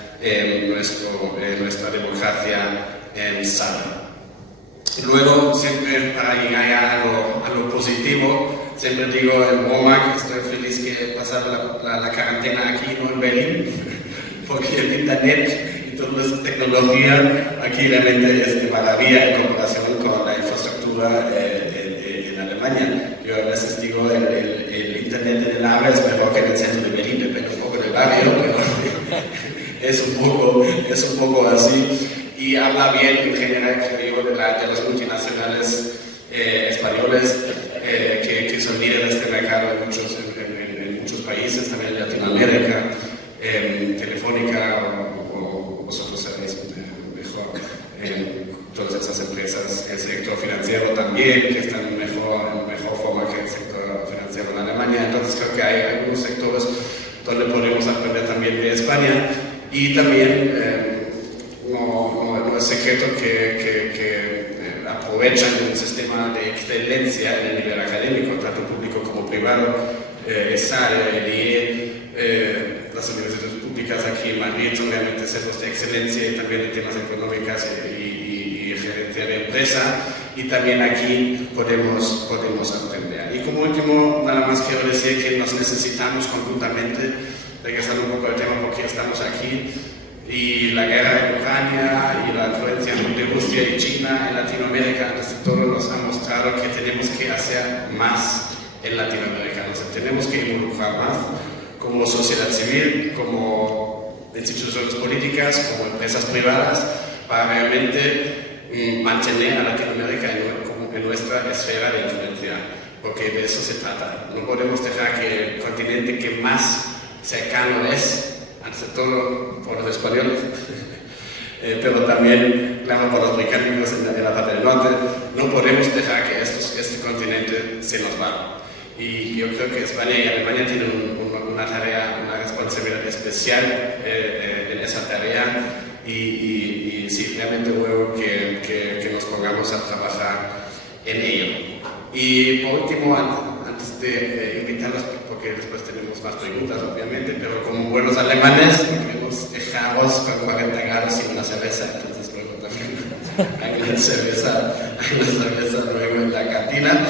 nuestra democracia sana. Luego, siempre para llegar ya a lo positivo, siempre digo en Roma que estoy feliz que pasar la cuarentena aquí, no en Berlín, porque el internet y toda esa tecnología aquí realmente es de maravilla en comparación con la infraestructura en Alemania. Yo a veces digo el internet en el AVE es mejor que en el centro de Berlín, depende un poco del barrio, pero es un poco así. Y habla bien en general, creo yo, de los multinacionales españoles que son líderes de este mercado en muchos países, también en Latinoamérica, Telefónica o vosotros sabéis mejor, todas esas empresas, el sector financiero también, que están en mejor forma que el sector financiero en Alemania. Entonces creo que hay algunos sectores donde podemos aprender también de España, y también no es secreto que aprovechan un sistema de excelencia en el nivel académico, tanto público como privado. ESA, el IE, las universidades públicas aquí en Madrid son realmente centros de excelencia, y también en temas económicos y gerencia de empresa, y también aquí podemos aprender. Y como último, nada más quiero decir que nos necesitamos conjuntamente, regresando un poco al tema porque estamos aquí, y la guerra en Ucrania y la influencia de Rusia y China en Latinoamérica, antes de todo, nos ha mostrado que tenemos que hacer más en Latinoamérica. Nos tenemos que involucrar más como sociedad civil, como instituciones políticas, como empresas privadas, para realmente mantener a Latinoamérica en nuestra esfera de influencia, porque de eso se trata. No podemos dejar que el continente que más cercano es, antes de todo por los españoles, pero también, claro, por los británicos en la parte del norte, no podemos dejar que este continente se nos vaya. Y yo creo que España y Alemania tienen una tarea, una responsabilidad especial en esa tarea, y sí, realmente luego que nos pongamos a trabajar en ello. Y por último, antes de invitarlos, porque después tenemos más preguntas obviamente, pero como buenos alemanes queremos dejaros con 40 grados sin una cerveza, entonces luego también hay una cerveza luego en la cantina.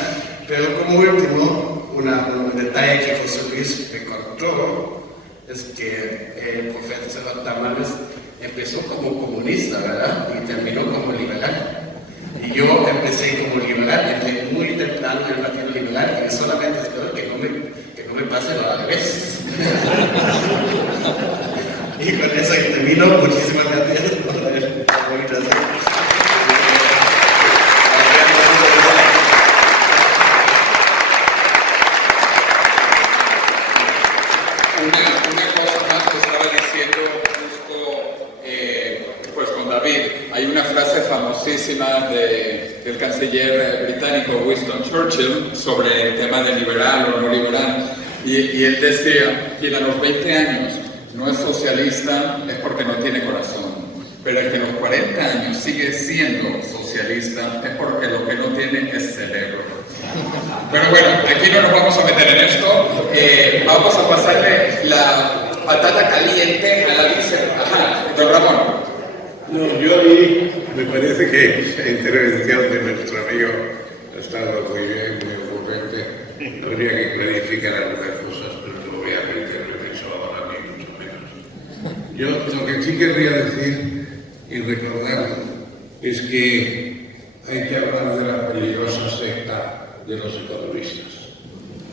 Pero como último, un detalle que José Luis me contó es que el profesor Tamames empezó como comunista, ¿verdad? Y terminó como liberal. Y yo empecé como liberal, entré muy temprano en el partido liberal, y solamente espero que no me pase lo al revés. Y con eso termino. Muchísimas gracias por la invitación. Una cosa más que estaba diciendo justo pues con David. Hay una frase famosísima del canciller británico Winston Churchill sobre el tema de liberal o no liberal, y él decía que a los 20 años no es socialista es porque no tiene corazón, pero el que a los 40 años sigue siendo socialista es porque lo que no tiene es cerebro. Pero bueno, aquí no nos vamos a meter en esto. Vamos a pasarle la patata caliente a la vice. Ajá, don Ramón. No, yo ahí me parece que la intervención de nuestro amigo ha estado muy bien, muy ocurrente. Habría que clarificar algunas cosas, pero no voy a meterme en eso ahora ni mucho menos. Yo lo que sí querría decir y recordar es que hay que hablar de la peligrosa secta de los economistas.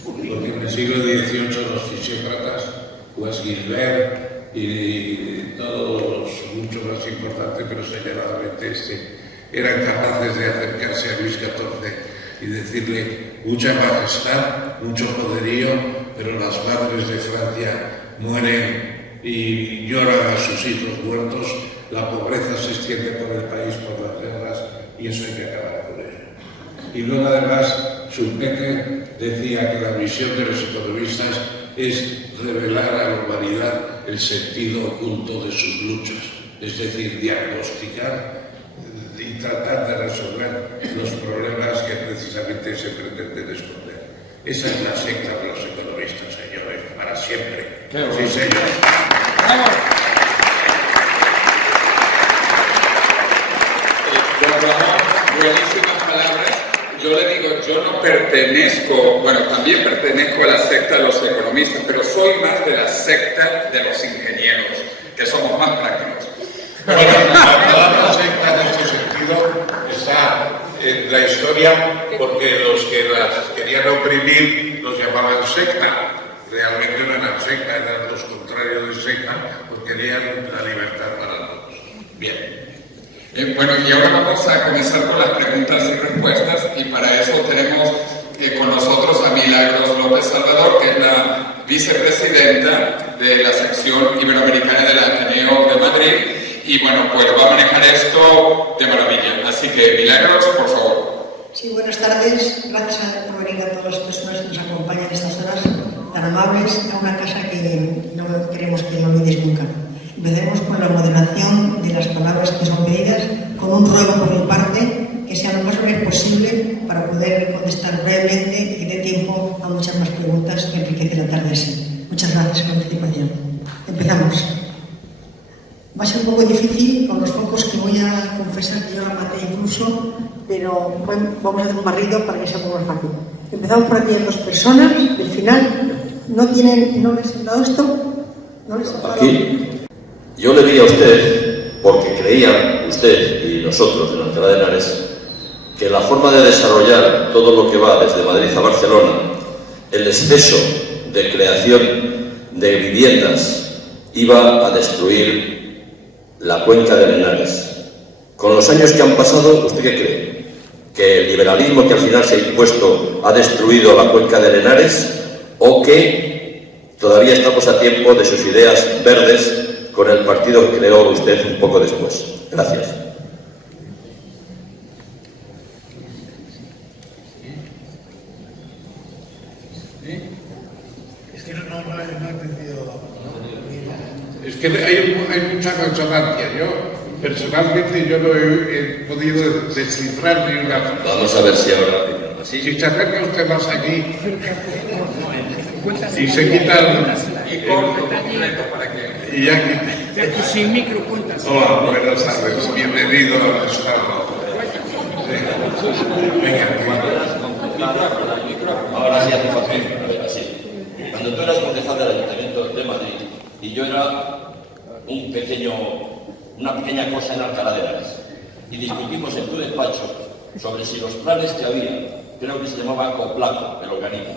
Porque en el siglo XVIII los fisiócratas, pues Gilbert y todos, mucho más importante, pero señaladamente eran capaces de acercarse a Luis XIV y decirle: mucha majestad, mucho poderío, pero las madres de Francia mueren y lloran a sus hijos muertos, la pobreza se extiende por el país por las guerras, y eso hay que acabar con ello. Y luego además Schumpeter decía que la misión de los economistas es revelar a la humanidad el sentido oculto de sus luchas, es decir, diagnosticar y tratar de resolver los problemas que precisamente se pretenden esconder. Esa es la secta de los economistas, señores, para siempre. Sí, señor. ¡Vamos! Don Ramón, buenísimas palabras. Yo le digo, yo no pertenezco, bueno, también pertenezco a la secta de los economistas, pero soy más de la secta de los ingenieros, que somos más prácticos. Bueno, la secta en este sentido está en la historia porque los que las querían oprimir los llamaban secta. Realmente no eran secta, eran los contrarios de secta, porque querían la libertad para todos. Bien. Bueno, y ahora vamos a comenzar con las preguntas y respuestas, y para eso tenemos con nosotros a Milagros López Salvador, que es la vicepresidenta de la sección iberoamericana del Ateneo de Madrid, y bueno, pues va a manejar esto de maravilla. Así que, Milagros, por favor. Sí, buenas tardes. Gracias por venir a todas las personas que nos acompañan en estas horas tan amables a una casa que no queremos que lo olvidéis nunca. Empecemos con la moderación de las palabras que son pedidas, con un ruego por mi parte que sea lo más breve posible para poder contestar brevemente y dé tiempo a muchas más preguntas que enriquecen la tarde así. Muchas gracias por la participación. Empezamos. Va a ser un poco difícil con los focos que voy a confesar que yo la maté incluso, pero bueno, vamos a hacer un barrido para que sea un poco más fácil. Empezamos por aquellas dos personas del final. ¿No les he dado esto? ¿No les ha dado? Aquí yo le di a usted, porque creían usted y nosotros en Alcalá de Henares, que la forma de desarrollar todo lo que va desde Madrid a Barcelona, el exceso de creación de viviendas iba a destruir la cuenca de Henares. Con los años que han pasado, ¿usted qué cree? ¿Que el liberalismo que al final se ha impuesto ha destruido la cuenca de Henares o que todavía estamos a tiempo de sus ideas verdes con el partido que creó usted un poco después? Gracias. Es que no he entendido. Es que hay mucha consonancia. Yo, personalmente, yo no he podido descifrar ni una. Vamos a ver si ahora... ¿Así? Si se acerca usted más aquí y se quita Y corto completo para que... y aquí. Sin micro cuentas. Hola, buenas tardes. Bienvenido a nuestra. Venga, Ahora sí hace fácil. A ver, así. Cuando tú eras concejal del Ayuntamiento de Madrid y yo era una pequeña cosa en Alcalá de Henares, y discutimos en tu despacho sobre si los planes que había, creo que se llamaba COPLACO, el organismo,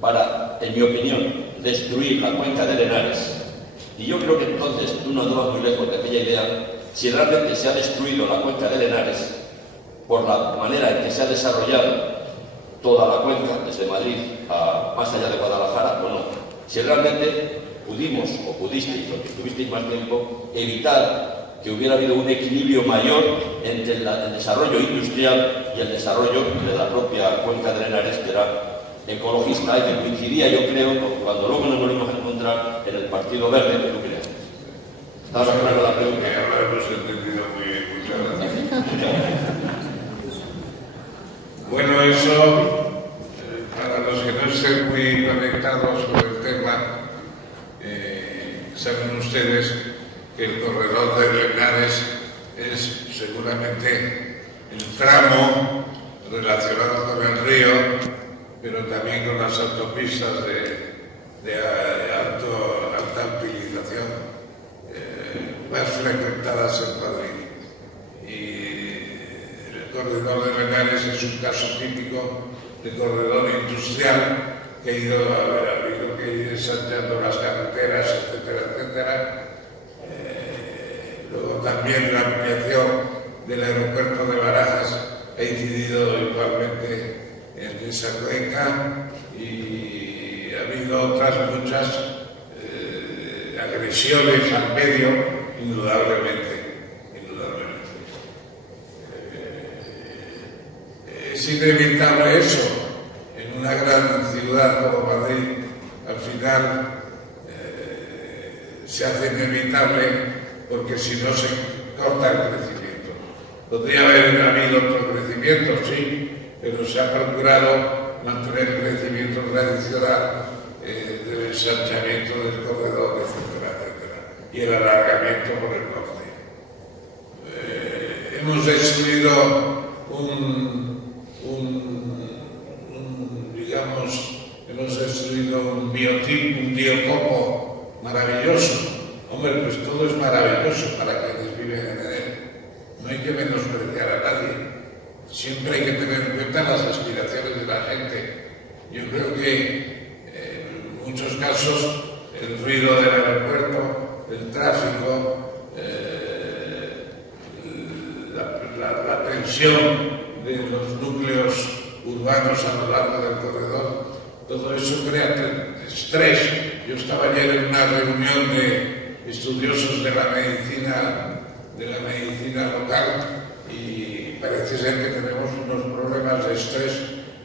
para, en mi opinión, destruir la cuenca de Henares. Y yo creo que entonces tú no andabas muy lejos de aquella idea, si realmente se ha destruido la cuenca de Henares por la manera en que se ha desarrollado toda la cuenca, desde Madrid a más allá de Guadalajara, o no. Si realmente pudimos, o pudisteis, porque tuvisteis más tiempo, evitar que hubiera habido un equilibrio mayor entre el desarrollo industrial y el desarrollo de la propia cuenca de Henares, que era ecologista y que coincidía, yo creo, cuando luego nos volvimos a encontrar en el Partido Verde, que tú creas. ¿Estabas aclarando la pregunta? Ahora hemos entendido muy bien. Muchas gracias. Bueno, eso, para los que no estén muy conectados con el tema, saben ustedes que el corredor de Henares es seguramente el tramo relacionado con el río, pero también con las autopistas de alta utilización más frecuentadas en Madrid. Y el corredor de Henares es un caso típico de corredor industrial que ha ido ensanchando las carreteras, etcétera, etcétera. Luego también la ampliación del aeropuerto de Barajas ha incidido igualmente en esa cuenca, y ha habido otras muchas agresiones al medio, indudablemente. Es inevitable eso en una gran ciudad como Madrid. Al final se hace inevitable porque si no se corta el crecimiento. Podría haber habido otro crecimiento, sí, pero se ha procurado mantener el crecimiento tradicional del ensanchamiento del corredor, etcétera, etcétera, y el alargamiento por el norte. Hemos destruido un biotipo, un biotopo maravilloso. Hombre, pues todo es maravilloso para quienes viven en él. No hay que menospreciar a nadie. Siempre hay que tener en cuenta las aspiraciones de la gente. Yo creo que en muchos casos el ruido del aeropuerto, el tráfico, la tensión de los núcleos urbanos a lo largo del corredor, todo eso crea estrés. Yo estaba ayer en una reunión de estudiosos de la medicina local y parece ser que tenemos unos problemas de estrés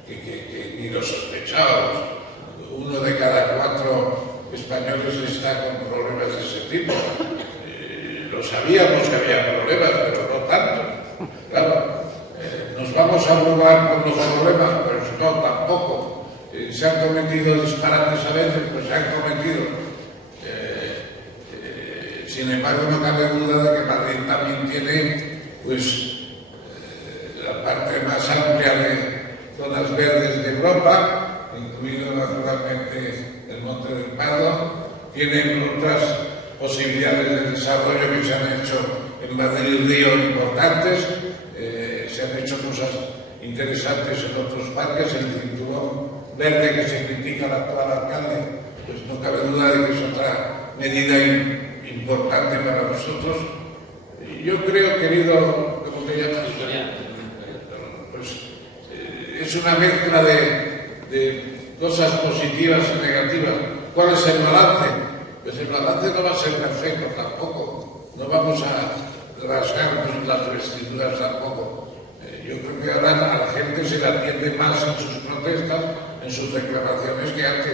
que ni lo sospechábamos. 1 de cada 4 españoles está con problemas de ese tipo. Lo sabíamos que había problemas, pero no tanto. Claro, ¿nos vamos a abrumar con los problemas? Pues no, tampoco. Se han cometido disparates a veces, pues se han cometido. Sin embargo, no cabe duda de que Madrid también tiene la parte más amplia de zonas verdes de Europa, incluido naturalmente el Monte del Pardo. Tienen otras posibilidades de desarrollo que se han hecho en Madrid y Río importantes. Se han hecho cosas interesantes en otros parques. El cinturón verde que se critica al actual alcalde, pues no cabe duda de que es otra medida importante para nosotros. Yo creo, querido, ¿cómo te llamas? Pues es una mezcla de cosas positivas y negativas. ¿Cuál es el balance? Pues el balance no va a ser perfecto tampoco. No vamos a rasgarnos las vestiduras tampoco. Yo creo que ahora a la gente se le atiende más en sus protestas, en sus reclamaciones que antes.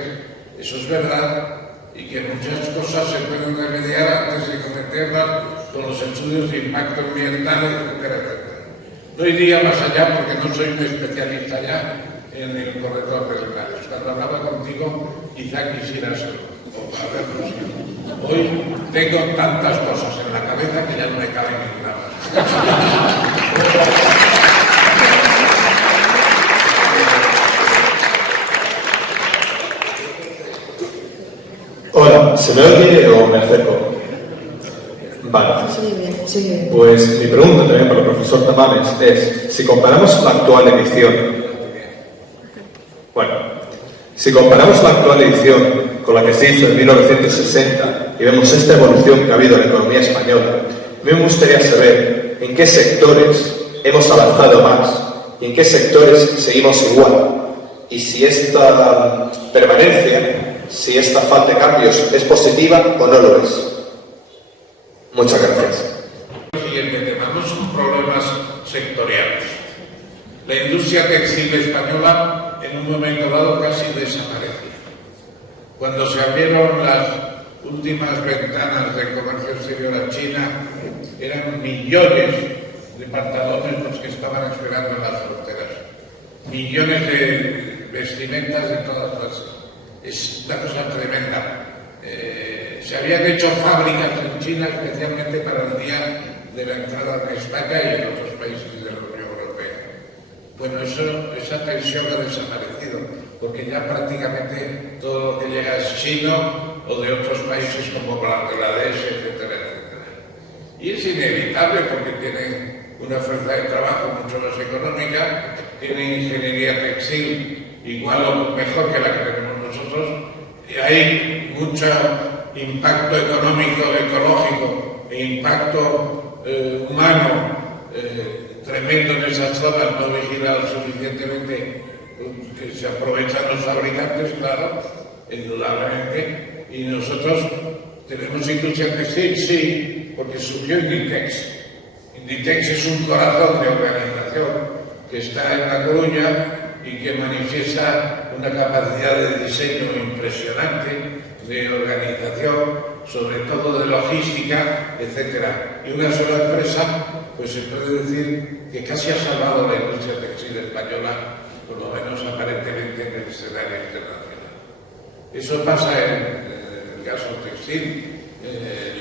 Eso es verdad, y que muchas cosas se pueden remediar antes de cometerlas con los estudios de impacto ambiental, etcétera, etcétera. No iría más allá porque no soy un especialista ya en el corredor de Linares. Cuando hablaba contigo, quizá quisieras haberlo sido. Hoy tengo tantas cosas en la cabeza que ya no me cabe ninguna más. Hola, ¿se me oye o me acerco? Vale. Sí. Pues mi pregunta también para el profesor Tamames es, si comparamos la actual edición, con la que se hizo en 1960 y vemos esta evolución que ha habido en la economía española, me gustaría saber en qué sectores hemos avanzado más y en qué sectores seguimos igual, y si esta permanencia, si esta falta de cambios es positiva o no lo es. Muchas gracias. Lo siguiente tema no son problemas sectoriales. La industria textil española en un momento dado casi desapareció. Cuando se abrieron las últimas ventanas de comercio exterior a China, eran millones de pantalones los que estaban esperando en las fronteras. Millones de vestimentas de todas clases. Es una cosa tremenda. Se habían hecho fábricas en China especialmente para el día de la entrada en España y en otros países de la Unión Europea. Bueno, esa tensión ha desaparecido, porque ya prácticamente todo lo que llega es chino o de otros países como Bangladesh, etcétera, etcétera. Y es inevitable porque tienen una fuerza de trabajo mucho más económica, tienen ingeniería textil igual o mejor que la que tenemos nosotros, y hay mucho impacto económico, ecológico e impacto humano tremendo en esas zonas no vigiladas suficientemente, que se aprovechan los fabricantes, claro, indudablemente, y nosotros tenemos industria textil, sí, porque surgió Inditex. Inditex es un corazón de organización que está en La Coruña y que manifiesta una capacidad de diseño impresionante, de organización, sobre todo de logística, etc. Y una sola empresa pues se puede decir que casi ha salvado la industria textil española, por lo menos aparentemente en el escenario internacional. Eso pasa en el caso textil,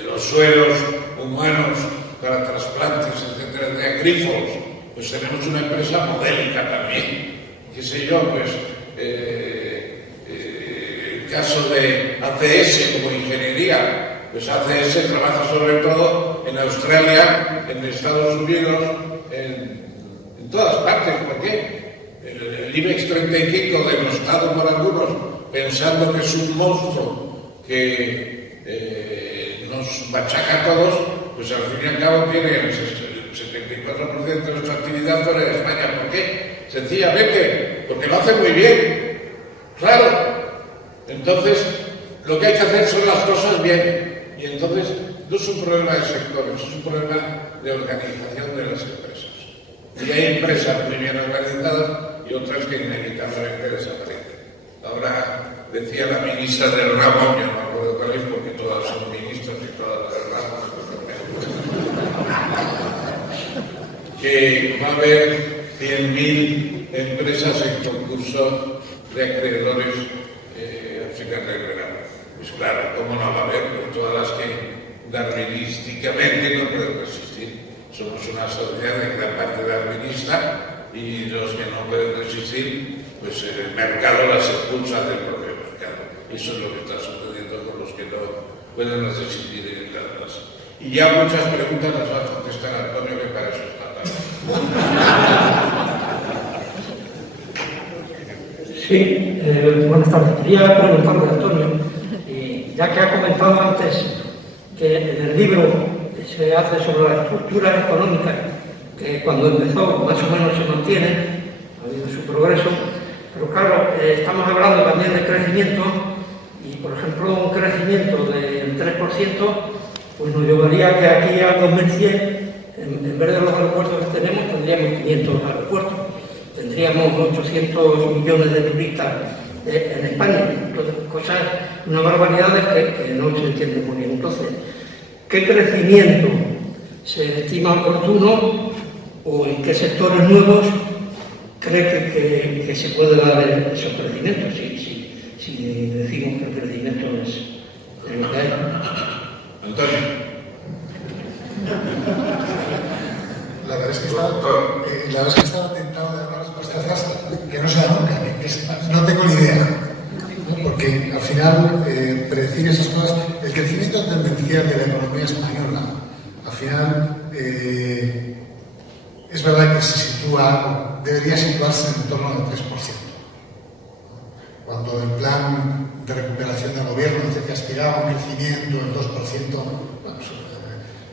los suelos humanos para trasplantes, etcétera, de grifos, pues tenemos una empresa modélica también, qué sé yo, pues el caso de ACS como ingeniería, pues ACS trabaja sobre todo en Australia, en Estados Unidos, en todas partes. ¿Por qué? El IBEX 35, denostado por algunos, pensando que es un monstruo que nos machaca a todos, pues al fin y al cabo tiene el 74% de nuestra actividad fuera de España. ¿Por qué? Sencillamente, porque lo hace muy bien. Claro. Entonces, lo que hay que hacer son las cosas bien. Y entonces, no es un problema de sectores, es un problema de organización de las empresas. Y hay empresas muy bien organizadas y otras que inevitablemente desaparecen. Ahora decía la ministra del ramo, yo no me acuerdo cuál es porque todas son ministras y todas del ramo, que va a haber 100.000 empresas en concurso de acreedores al final del verano. Pues claro, ¿cómo no va a haber? Pues todas las que darwinísticamente no pueden resistir. Somos una sociedad de gran parte darwinista y los que no pueden resistir, pues el mercado las expulsa del propio mercado. Eso es lo que está sucediendo con los que no pueden resistir en la clase. Y ya muchas preguntas las va a contestar Antonio, que para eso está tarde. Sí, buenas tardes. Quería preguntarle a Antonio, ya que ha comentado antes que en el libro se hace sobre la estructura económica, que cuando empezó más o menos se mantiene, ha habido su progreso, pero claro, estamos hablando también de crecimiento y, por ejemplo, un crecimiento del 3%, pues nos llevaría que aquí al 2100, en vez de los aeropuertos que tenemos, tendríamos 500 aeropuertos, tendríamos 800 millones de turistas en España. Entonces, cosas, unas barbaridades que no se entienden muy bien. Entonces, ¿qué crecimiento se estima oportuno o en qué sectores nuevos cree que se puede dar esos crecimientos? Si decimos que el crecimiento es lo que hay. Antonio. La verdad es que estaba tentado de dar respuestas que no sean nunca, no tengo ni idea, ¿no? Porque al final predecir esas cosas, el crecimiento tendencial de la economía española, al final es verdad que debería situarse en torno al 3%. Cuando el plan de recuperación del gobierno dice que aspiraba a un crecimiento del 2%, bueno,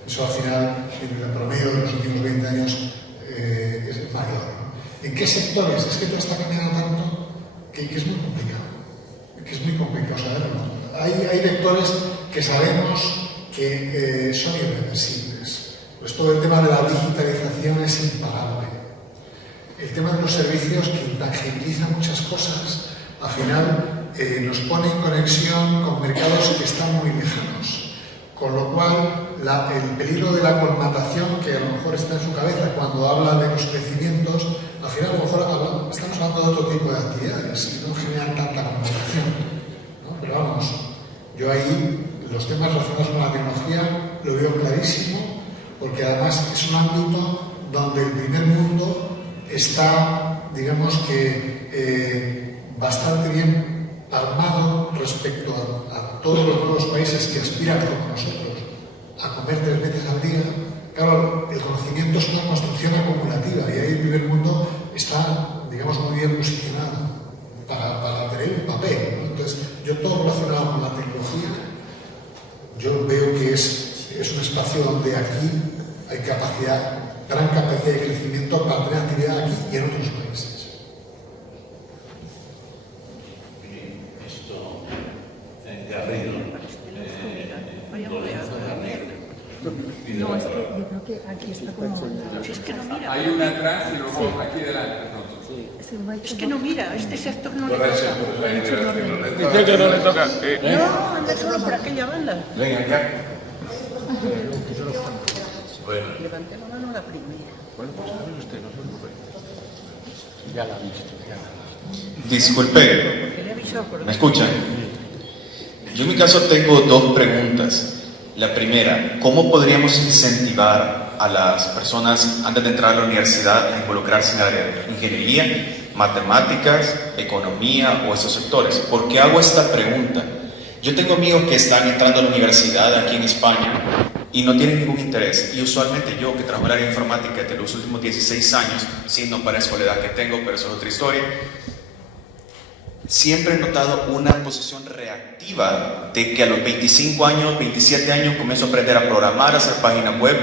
eso al final, en el promedio de los últimos 20 años, es mayor, ¿no? ¿En qué sectores? Es que todo está cambiando tanto que es muy complicado, saberlo. Hay vectores que sabemos que son irreversibles. Pues todo el tema de la digitalización es imparable. El tema de los servicios, que intangibiliza muchas cosas, al final nos pone en conexión con mercados que están muy lejanos. Con lo cual, el peligro de la colmatación, que a lo mejor está en su cabeza cuando habla de los crecimientos, al final a lo mejor estamos hablando de otro tipo de actividades que no generan tanta colmatación, ¿no? Pero vamos, yo ahí los temas relacionados con la tecnología lo veo clarísimo, porque además es un ámbito donde el primer mundo está, digamos que, bastante bien armado respecto a todos los nuevos países que aspiran, como nosotros, a comer 3 veces al día. Claro, el conocimiento es una construcción acumulativa y ahí el primer mundo está, digamos, muy bien posicionado para tener un papel, ¿no? Entonces, yo todo relacionado con la tecnología, yo veo que es un espacio donde aquí hay gran capacidad de crecimiento para tener actividad aquí y en otros países. No, es que yo creo que aquí está como... Es que no mira. Hay una atrás y luego aquí delante. Es que no mira, este sector no le Por eso, toca. dice que no le toca. No, anda solo por aquella banda. Venga, ya. Bueno. Levanté la mano la primera. Bueno, pues sabe usted, no se preocupe. Ya la ha visto, ya la ha visto. Disculpe, Porque le he avisado por ¿me escuchan? Yo en mi caso tengo dos preguntas. La primera, ¿cómo podríamos incentivar a las personas antes de entrar a la universidad a involucrarse en el área de ingeniería, matemáticas, economía o esos sectores? ¿Por qué hago esta pregunta? Yo tengo amigos que están entrando a la universidad aquí en España y no tienen ningún interés. Y usualmente yo, que trabajo en el área de informática desde los últimos 16 años, sí, no parezco la edad que tengo, pero eso es otra historia, siempre he notado una posición reactiva de que a los 25 años, 27 años comienzo a aprender a programar, a hacer páginas web,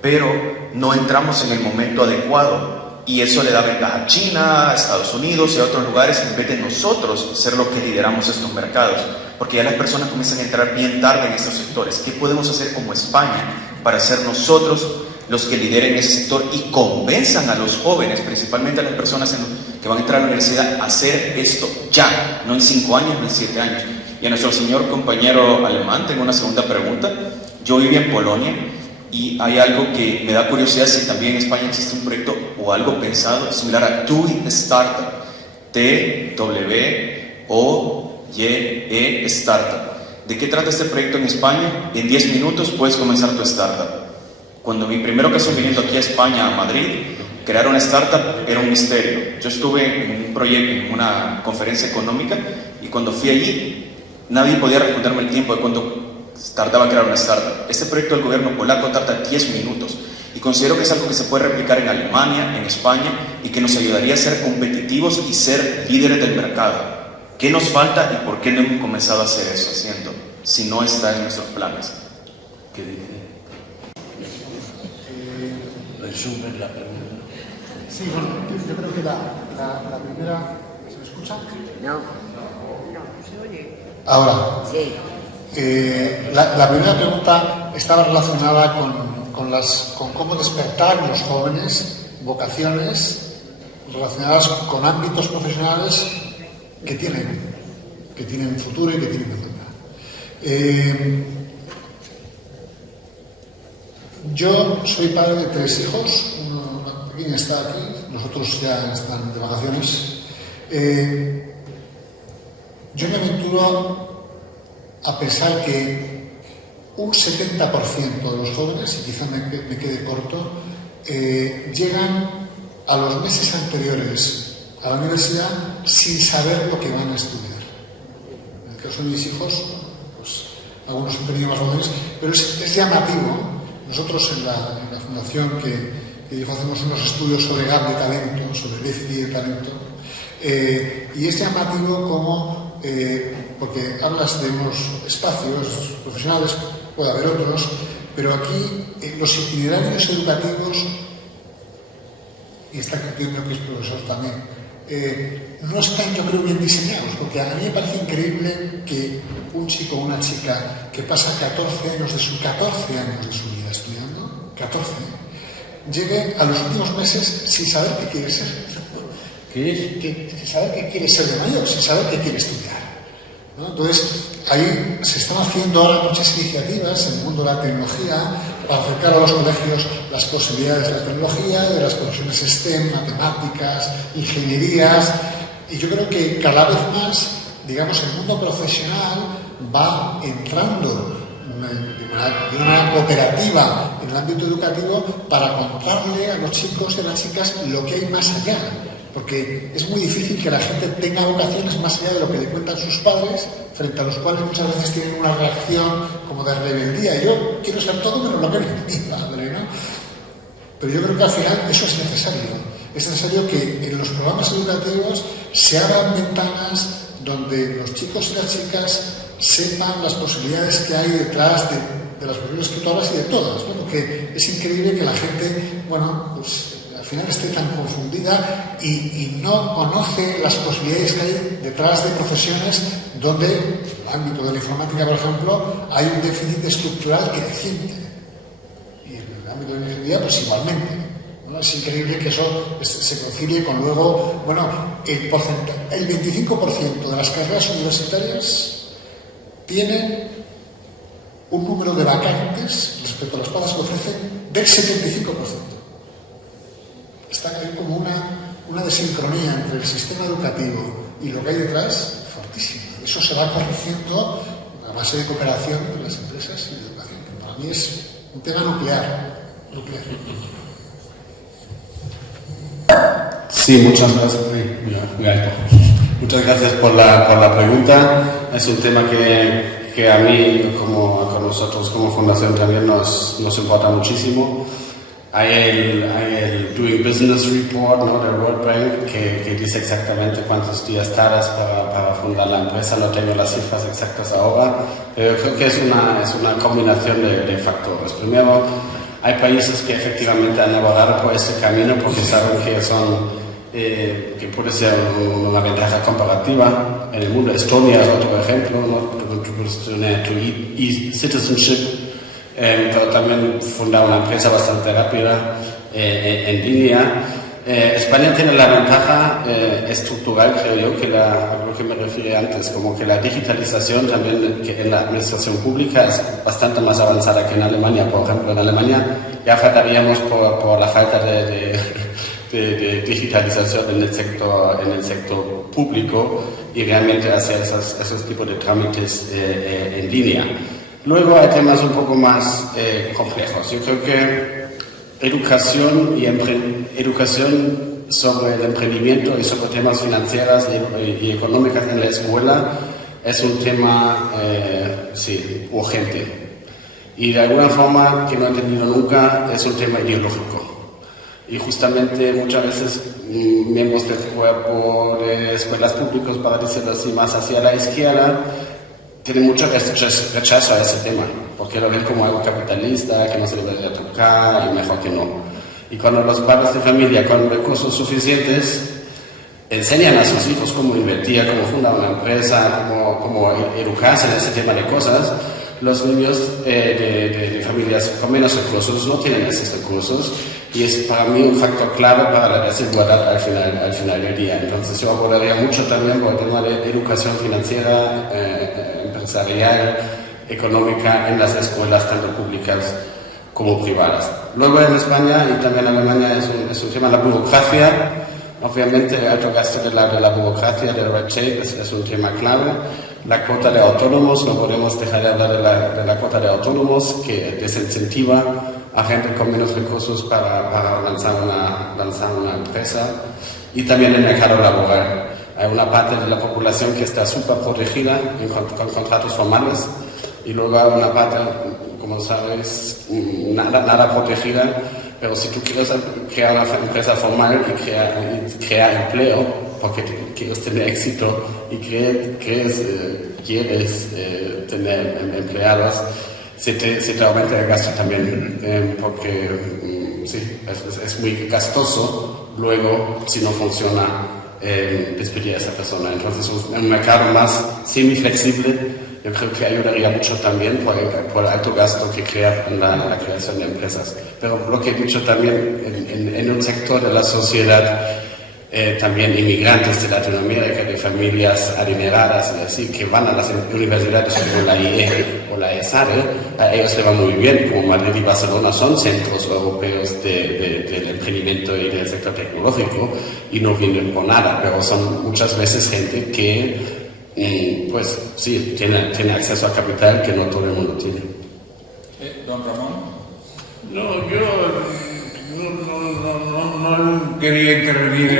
pero no entramos en el momento adecuado. Y eso le da ventaja a China, a Estados Unidos y a otros lugares en vez de nosotros ser los que lideramos estos mercados. Porque ya las personas comienzan a entrar bien tarde en estos sectores. ¿Qué podemos hacer como España para ser nosotros los que lideren ese sector y convenzan a los jóvenes, principalmente a las personas que van a entrar a la universidad, a hacer esto ya, no en 5 años ni en 7 años? Y a nuestro señor compañero alemán tengo una segunda pregunta. Yo viví en Polonia y hay algo que me da curiosidad si también en España existe un proyecto o algo pensado similar a TUI Startup, TWOYE Startup. ¿De qué trata este proyecto en España? En 10 minutos puedes comenzar tu startup. Cuando mi primera ocasión viniendo aquí a España, a Madrid, crear una startup era un misterio. Yo estuve en un proyecto, en una conferencia económica, y cuando fui allí, nadie podía responderme el tiempo de cuánto tardaba crear una startup. Este proyecto del gobierno polaco tarda 10 minutos, y considero que es algo que se puede replicar en Alemania, en España, y que nos ayudaría a ser competitivos y ser líderes del mercado. ¿Qué nos falta y por qué no hemos comenzado a hacer eso haciendo, si no está en nuestros planes? ¿Qué dice? Resumen la pregunta. Sí, bueno, yo creo que la primera... ¿Se me escucha? No, se oye. Ahora. Sí. La primera pregunta estaba relacionada con cómo despertar en los jóvenes vocaciones relacionadas con ámbitos profesionales que tienen futuro y que tienen demanda. Yo soy padre de 3 hijos, uno pequeño está aquí, los otros ya están de vacaciones. Yo me aventuro a pensar que un 70% de los jóvenes, y quizá me quede corto, llegan a los meses anteriores a la universidad sin saber lo que van a estudiar. En el caso de mis hijos, pues algunos han tenido más jóvenes, pero es llamativo. Nosotros en la fundación que hacemos unos estudios sobre gap de talento, sobre déficit de talento, y es llamativo como, porque hablas de unos espacios profesionales, puede haber otros, pero aquí los itinerarios educativos, y está creyendo que es profesor también, no están, yo creo, bien diseñados, porque a mí me parece increíble que un chico o una chica que pasa 14 años de su vida estudiando, 14, llegue a los últimos meses sin saber qué quiere ser. Sin saber qué quiere ser de mayor, sin saber qué quiere estudiar, ¿no? Entonces, ahí se están haciendo ahora muchas iniciativas en el mundo de la tecnología para acercar a los colegios las posibilidades de la tecnología, de las profesiones STEM, matemáticas, ingenierías, y yo creo que cada vez más, digamos, el mundo profesional va entrando de una manera cooperativa en el ámbito educativo para contarle a los chicos y a las chicas lo que hay más allá. Porque es muy difícil que la gente tenga vocaciones más allá de lo que le cuentan sus padres, frente a los cuales muchas veces tienen una reacción como de rebeldía. Yo quiero ser todo menos lo que es mi padre, ¿no? Pero yo creo que al final eso es necesario. Es necesario que en los programas educativos se abran ventanas donde los chicos y las chicas sepan las posibilidades que hay detrás de las profesiones que tú hablas y de todas, ¿no? Porque es increíble que la gente, bueno, pues al final esté tan confundida y no conoce las posibilidades que hay detrás de profesiones donde, en el ámbito de la informática, por ejemplo, hay un déficit estructural creciente. Y en el ámbito de la ingeniería, pues igualmente, ¿no? Es increíble que eso se concilie con luego, bueno, el 25% de las carreras universitarias tienen un número de vacantes respecto a las plazas que ofrecen del 75%. Está ahí como una desincronía entre el sistema educativo y lo que hay detrás, fortísima. Eso se va corrigiendo a base de cooperación entre las empresas y de educación, que para mí es un tema nuclear. Sí, muchas gracias. Muy alto. Muchas gracias por la pregunta. Es un tema que a mí, como a nosotros como fundación, también nos importa muchísimo. Hay el Doing Business Report, ¿no?, del World Bank, que dice exactamente cuántos días tardas para fundar la empresa. No tengo las cifras exactas ahora, pero creo que es una combinación de factores. Primero, hay países que efectivamente han abogado por este camino porque saben que puede ser una ventaja comparativa en el mundo. Estonia es otro ejemplo, ¿no? Tener tu e-citizenship, pero también fundar una empresa bastante rápida en línea. España tiene la ventaja estructural, creo yo, a lo que me referí antes, como que la digitalización también en la administración pública es bastante más avanzada que en Alemania. Por ejemplo, en Alemania ya faltaríamos por la falta de digitalización en el sector público y realmente hacer esos tipos de trámites en línea. Luego hay temas un poco más complejos. Yo creo que educación sobre el emprendimiento y sobre temas financieros y económicos en la escuela es un tema urgente. Y de alguna forma, que no he entendido nunca, es un tema ideológico. Y justamente muchas veces miembros del cuerpo de escuelas públicas, para decirlo así, más hacia la izquierda, tienen mucho rechazo a ese tema, porque lo ven como algo capitalista, que no se debería tocar y mejor que no. Y cuando los padres de familia con recursos suficientes enseñan a sus hijos cómo invertir, cómo fundar una empresa, cómo educarse en ese tema de cosas, los niños de familias con menos recursos no tienen esos recursos, y es para mí un factor clave para la desigualdad al final del día. Entonces yo abordaría mucho también por el tema de educación financiera, empresarial, económica en las escuelas tanto públicas como privadas. Luego en España y también en Alemania es un tema de la burocracia. Obviamente el alto gasto de la burocracia, del red tape, es un tema clave. La cuota de autónomos, no podemos dejar de hablar de la cuota de autónomos, que desincentiva a gente con menos recursos para lanzar una empresa. Y también el mercado laboral. Hay una parte de la población que está súper protegida con contratos formales, y luego hay una parte, como sabes, nada protegida. Pero si tú quieres crear una empresa formal y crear empleo, porque quieres tener éxito y quieres tener empleados, se te aumenta el gasto también, porque es muy gastoso luego, si no funciona, despedir a esa persona. Entonces, un mercado más semiflexible, yo creo que ayudaría mucho también por el alto gasto que crea la creación de empresas. Pero lo que he dicho también, en un sector de la sociedad, también inmigrantes de Latinoamérica, de familias adineradas y así, que van a las universidades como la IE o la ESADE, a ellos les va muy bien. Como Madrid y Barcelona son centros europeos del emprendimiento y del sector tecnológico, y no vienen por nada, pero son muchas veces gente que pues sí, tiene acceso a capital que no todo el mundo tiene. Don Ramón. No, yo no quería intervenir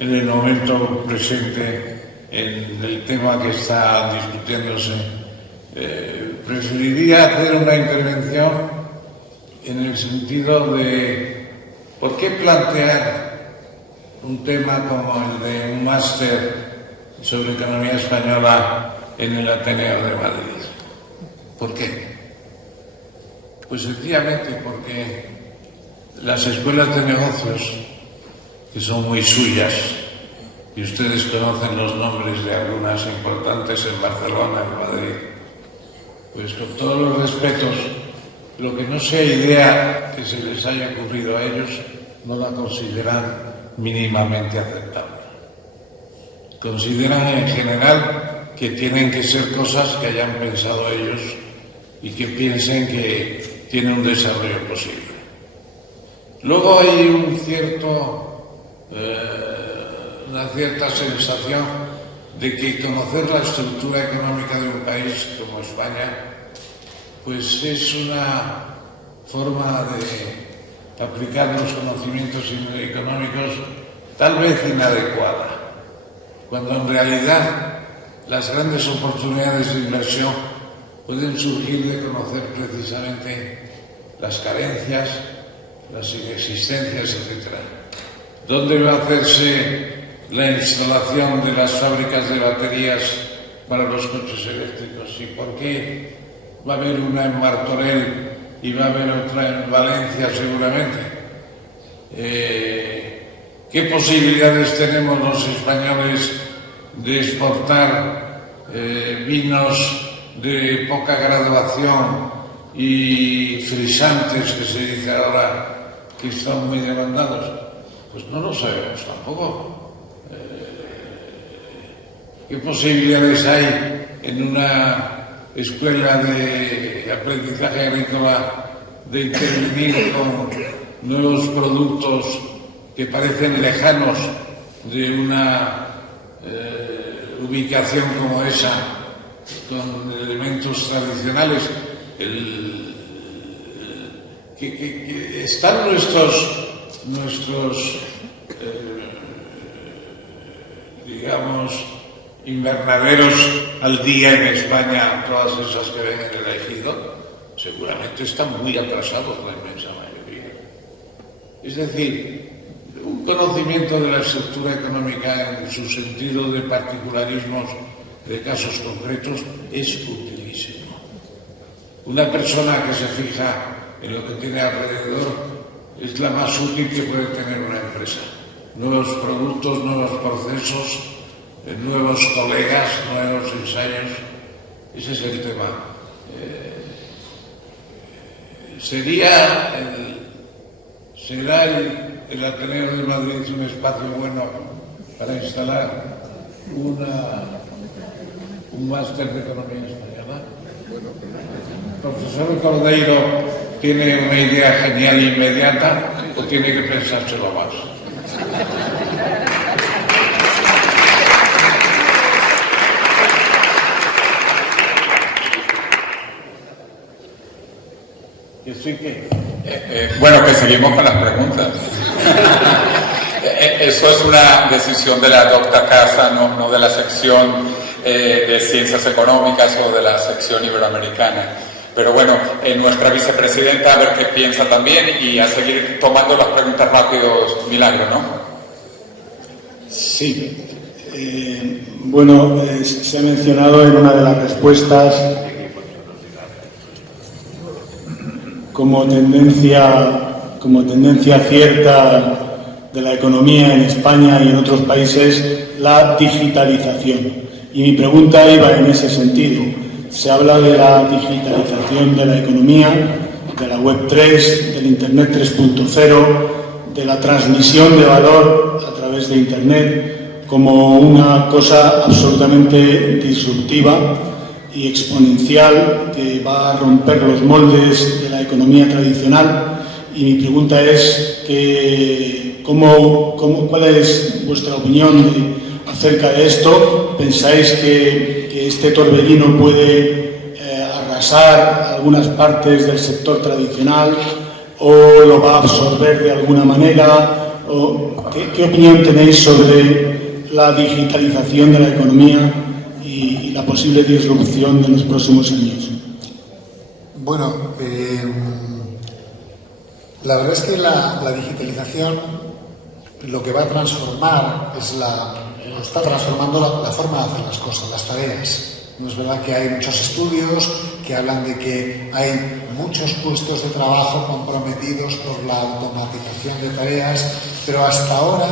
en el momento presente en el tema que está discutiéndose. Preferiría hacer una intervención en el sentido de ¿por qué plantear un tema como el de un máster sobre economía española en el Ateneo de Madrid? ¿Por qué? Pues sencillamente porque las escuelas de negocios, que son muy suyas, y ustedes conocen los nombres de algunas importantes en Barcelona, en Madrid, pues con todos los respetos, lo que no sea idea que se les haya ocurrido a ellos, no la consideran mínimamente aceptable. Consideran en general que tienen que ser cosas que hayan pensado ellos y que piensen que tiene un desarrollo posible. Luego hay una cierta sensación de que conocer la estructura económica de un país como España pues es una forma de aplicar los conocimientos económicos tal vez inadecuada, cuando en realidad las grandes oportunidades de inversión pueden surgir de conocer precisamente las carencias, las inexistencias, etc. ¿Dónde va a hacerse la instalación de las fábricas de baterías para los coches eléctricos? ¿Y por qué va a haber una en Martorell y va a haber otra en Valencia seguramente? ¿Qué posibilidades tenemos los españoles de exportar vinos de poca graduación y frisantes, que se dice ahora que están muy demandados? Pues no lo sabemos tampoco. ¿Qué posibilidades hay en una escuela de aprendizaje agrícola de intervenir con nuevos productos que parecen lejanos de una ubicación como esa, con elementos tradicionales? Que están nuestros digamos, invernaderos al día en España, todas esas que ven en el ejido, seguramente están muy atrasados la inmensa mayoría. Es decir, un conocimiento de la estructura económica en su sentido de particularismos de casos concretos es utilísimo. Una persona que se fija en lo que tiene alrededor es la más útil que puede tener una empresa. Nuevos productos, nuevos procesos, nuevos colegas, nuevos ensayos. Ese es el tema. ¿Será el Ateneo de Madrid un espacio bueno para instalar un máster de economía española? ¿El profesor Cordeiro tiene una idea genial e inmediata o tiene que pensárselo más? Bueno, que seguimos con las preguntas. Eso es una decisión de la docta Casa, no de la sección de Ciencias Económicas o de la sección iberoamericana. Pero bueno, nuestra vicepresidenta, a ver qué piensa también, y a seguir tomando las preguntas rápidos, Milagro, ¿no? Sí. Bueno, se ha mencionado en una de las respuestas como tendencia cierta de la economía en España y en otros países, la digitalización. Y mi pregunta iba en ese sentido. Se habla de la digitalización de la economía, de la Web 3, del Internet 3.0, de la transmisión de valor a través de Internet, como una cosa absolutamente disruptiva y exponencial que va a romper los moldes de la economía tradicional. Y mi pregunta es ¿cuál es vuestra opinión acerca de esto? ¿Pensáis que este torbellino puede arrasar algunas partes del sector tradicional o lo va a absorber de alguna manera? ¿Qué opinión tenéis sobre la digitalización de la economía y la posible disrupción de los próximos años? Bueno, la verdad es que la digitalización lo que va a transformar está transformando la forma de hacer las cosas, las tareas. No es verdad que hay muchos estudios que hablan de que hay muchos puestos de trabajo comprometidos por la automatización de tareas, pero hasta ahora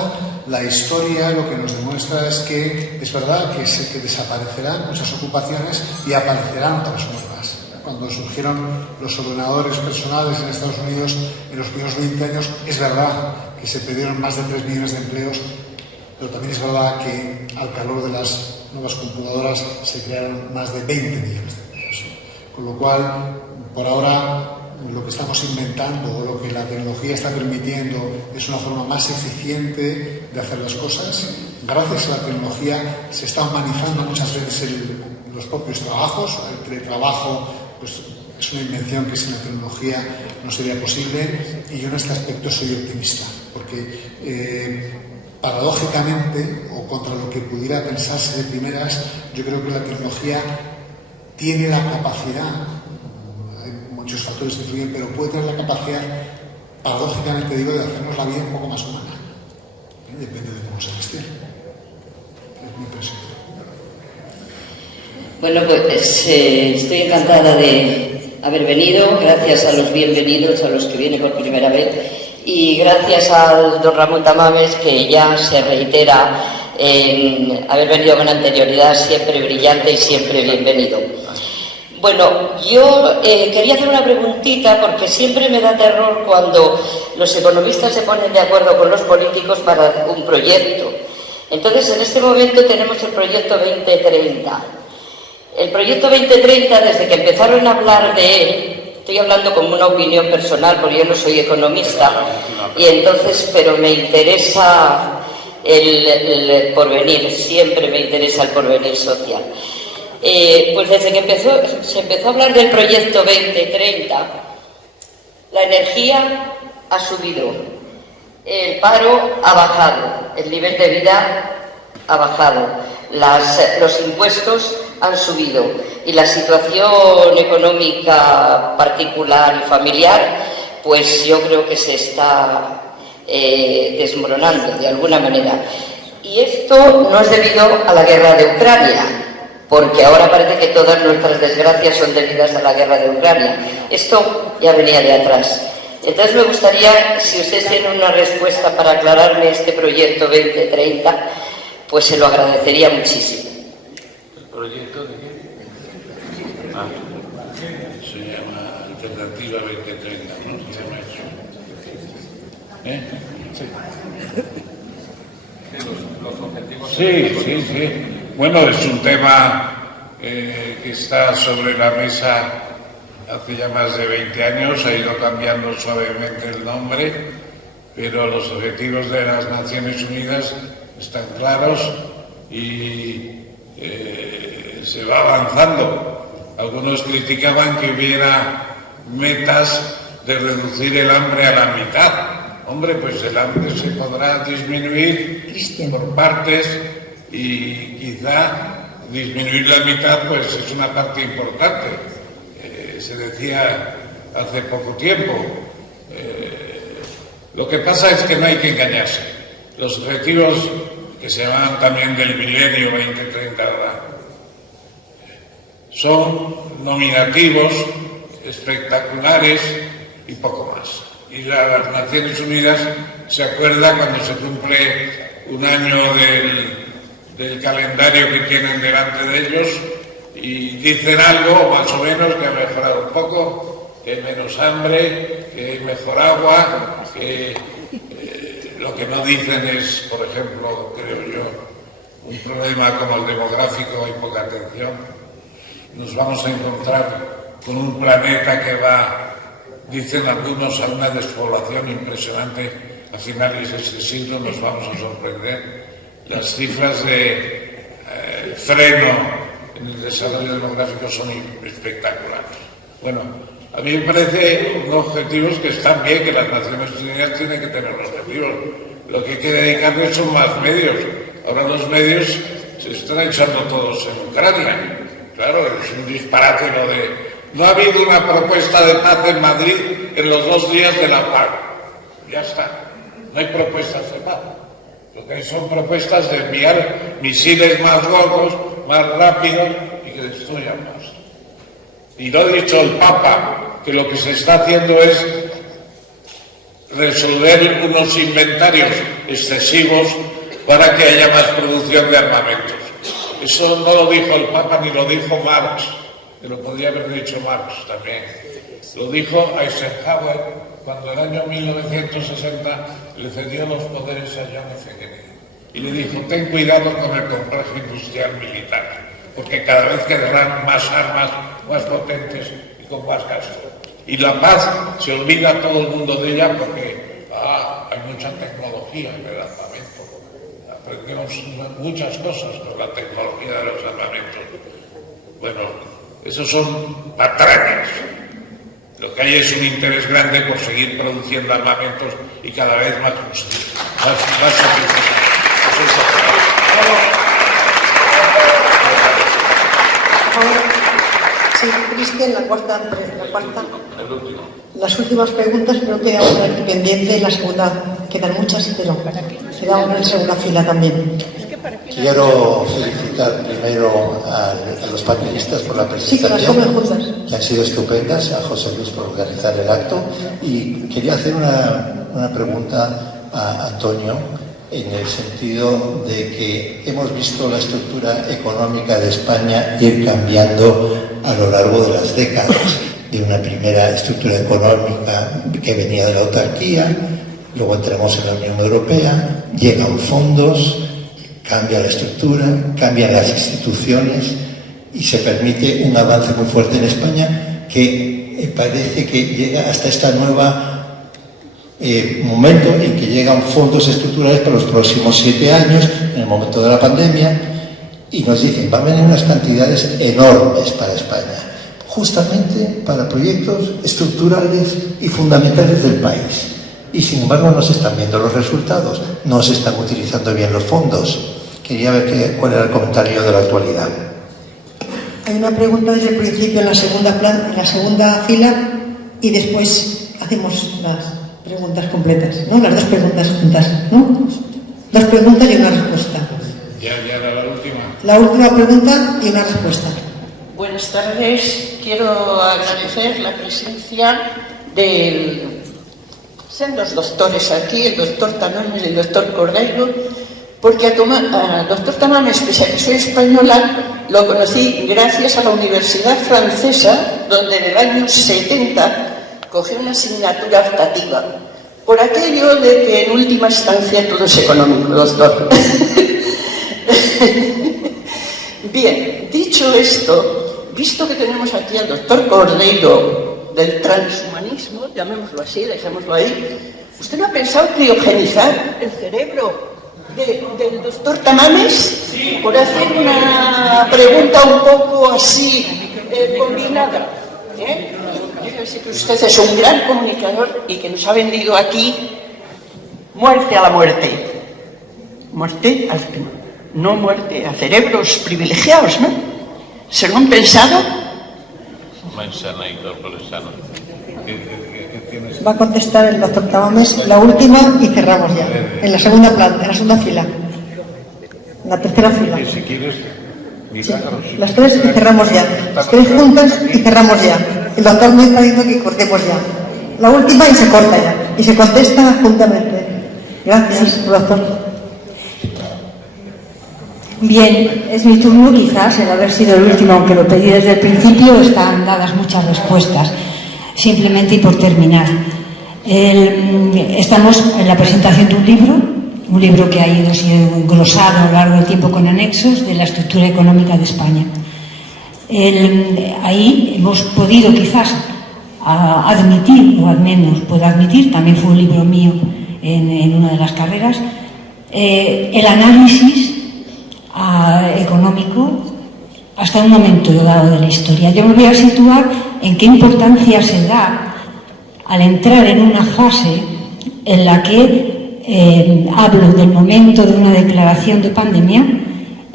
la historia lo que nos demuestra es que es verdad que desaparecerán muchas ocupaciones y aparecerán otras nuevas. Cuando surgieron los ordenadores personales en Estados Unidos en los primeros 20 años, es verdad que se perdieron más de 3 millones de empleos, pero también es verdad que al calor de las nuevas computadoras se crearon más de 20 millones de empleos. Con lo cual, por ahora, lo que estamos inventando o lo que la tecnología está permitiendo es una forma más eficiente de hacer las cosas. Gracias a la tecnología se está humanizando muchas veces los propios trabajos. El teletrabajo pues, es una invención que sin la tecnología no sería posible, y yo en este aspecto soy optimista, porque paradójicamente, o contra lo que pudiera pensarse de primeras, yo creo que la tecnología tiene la capacidad, hay muchos factores que influyen, pero puede tener la capacidad, paradójicamente digo, de hacernos la vida un poco más humana. Depende de cómo se gestione. Es mi impresión. Bueno, pues estoy encantada de haber venido. Gracias a los bienvenidos, a los que vienen por primera vez, y gracias al don Ramón Tamames, que ya se reitera en haber venido con anterioridad, siempre brillante y siempre bienvenido. Bueno, yo quería hacer una preguntita, porque siempre me da terror cuando los economistas se ponen de acuerdo con los políticos para un proyecto. Entonces, en este momento tenemos el proyecto 2030. El proyecto 2030, desde que empezaron a hablar de él, estoy hablando como una opinión personal, porque yo no soy economista, y entonces, pero me interesa el porvenir, siempre me interesa el porvenir social. Pues desde que se empezó a hablar del proyecto 2030, la energía ha subido, el paro ha bajado, el nivel de vida ha bajado, los impuestos han subido, y la situación económica particular y familiar, pues yo creo que se está desmoronando de alguna manera. Y esto no es debido a la guerra de Ucrania, porque ahora parece que todas nuestras desgracias son debidas a la guerra de Ucrania. Esto ya venía de atrás. Entonces me gustaría, si ustedes tienen una respuesta para aclararme este proyecto 2030, pues se lo agradecería muchísimo. ¿El proyecto de qué? Ah, se llama Alternativa 2030, ¿no? Se llama eso. Sí. Sí. Bueno, es un tema que está sobre la mesa hace ya más de 20 años, ha ido cambiando suavemente el nombre, pero los objetivos de las Naciones Unidas están claros y se va avanzando. Algunos criticaban que hubiera metas de reducir el hambre a la mitad. Hombre, pues el hambre se podrá disminuir por partes, y quizá disminuir la mitad pues es una parte importante. Se decía hace poco tiempo. Lo que pasa es que no hay que engañarse. Los objetivos que se llaman también del milenio 2030 son nominativos, espectaculares y poco más. Y las Naciones Unidas se acuerda cuando se cumple un año del calendario que tienen delante de ellos y dicen algo más o menos, que ha mejorado un poco, que hay menos hambre, que hay mejor agua, que lo que no dicen es, por ejemplo, creo yo, un problema como el demográfico, hay poca atención. Nos vamos a encontrar con un planeta que va, dicen algunos, a una despoblación impresionante. A finales de este siglo nos vamos a sorprender. Las cifras de freno en el desarrollo demográfico son espectaculares. Bueno, a mí me parece unos objetivos que están bien, que las Naciones Unidas tienen que tener objetivos. Lo que hay que dedicarles son más medios. Ahora los medios se están echando todos en Ucrania. Claro, es un disparate lo de... No ha habido una propuesta de paz en Madrid en los 2 días de la paz. Ya está. No hay propuestas de paz. Lo que hay son propuestas de enviar misiles más gordos, más rápidos y que destruyan más. Y lo ha dicho el Papa, que lo que se está haciendo es resolver unos inventarios excesivos para que haya más producción de armamentos. Eso no lo dijo el Papa ni lo dijo Marx, que lo podría haber dicho Marx también. Lo dijo Eisenhower cuando en el año 1960 le cedió los poderes a John F. Kennedy. Y le dijo, ten cuidado con el complejo industrial militar, porque cada vez quedarán más armas más potentes y con más gasto. Y la paz se olvida todo el mundo de ella porque hay mucha tecnología en el armamento. Aprendemos muchas cosas con la tecnología de los armamentos. Bueno, esos son patrañas. Lo que hay es un interés grande por seguir produciendo armamentos y cada vez más justos, más sofisticados. Sí, Cristian, la cuarta. Las últimas preguntas creo que aún hay pendiente, la segunda quedan muchas, pero será una en segunda fila también. Quiero felicitar primero a los panelistas por la presentación, que han sido estupendas, a José Luis por organizar el acto, y quería hacer una pregunta a Antonio en el sentido de que hemos visto la estructura económica de España ir cambiando a lo largo de las décadas, de una primera estructura económica que venía de la autarquía, luego entramos en la Unión Europea, llegan fondos, cambia la estructura, cambian las instituciones y se permite un avance muy fuerte en España que parece que llega hasta esta nueva momento en que llegan fondos estructurales para los próximos 7 años, en el momento de la pandemia, y nos dicen, van a venir unas cantidades enormes para España, justamente para proyectos estructurales y fundamentales del país. Y sin embargo no se están viendo los resultados, no se están utilizando bien los fondos. Quería ver cuál era el comentario de la actualidad. Hay una pregunta desde el principio en la segunda fila y después hacemos las preguntas completas, ¿no? Las dos preguntas juntas, ¿no? 2 preguntas y una respuesta. Ya era la última. La última pregunta y una respuesta. Buenas tardes. Quiero agradecer la presencia del... Sean dos doctores aquí, el doctor Tamames y el doctor Cordeiro, porque al doctor Tamames, pese a que soy española, lo conocí gracias a la Universidad Francesa, donde en el año 70 cogí una asignatura optativa, por aquello de que en última instancia todo es económico, doctor. Bien, dicho esto, visto que tenemos aquí al doctor Cordeiro del transhumanismo, llamémoslo así, dejémoslo ahí, ¿usted no ha pensado criogenizar el cerebro del doctor Tamames? Por hacer una pregunta un poco así combinada. Yo sé que usted es un gran comunicador y que nos ha vendido aquí muerte a la muerte. Muerte no muerte a cerebros privilegiados, ¿no? ¿Se lo han pensado? Va a contestar el doctor Tamames la última y cerramos ya. En la segunda planta, en la segunda fila. En la tercera fila. Si quieres, sí, las 3 y cerramos ya. Las 3 juntas y cerramos ya. El doctor me está diciendo que cortemos ya. La última y se corta ya. Y se contesta juntamente. Gracias, doctor. Bien, es mi turno quizás, el haber sido el último, aunque lo pedí desde el principio, están dadas muchas respuestas. Simplemente y por terminar, estamos en la presentación de un libro que ha ido siendo engrosado a lo largo del tiempo con anexos de la estructura económica de España. Ahí hemos podido quizás admitir, o al menos puedo admitir, también fue un libro mío en una de las carreras, el análisis económico hasta un momento dado de la historia. Yo me voy a situar en qué importancia se da al entrar en una fase en la que hablo del momento de una declaración de pandemia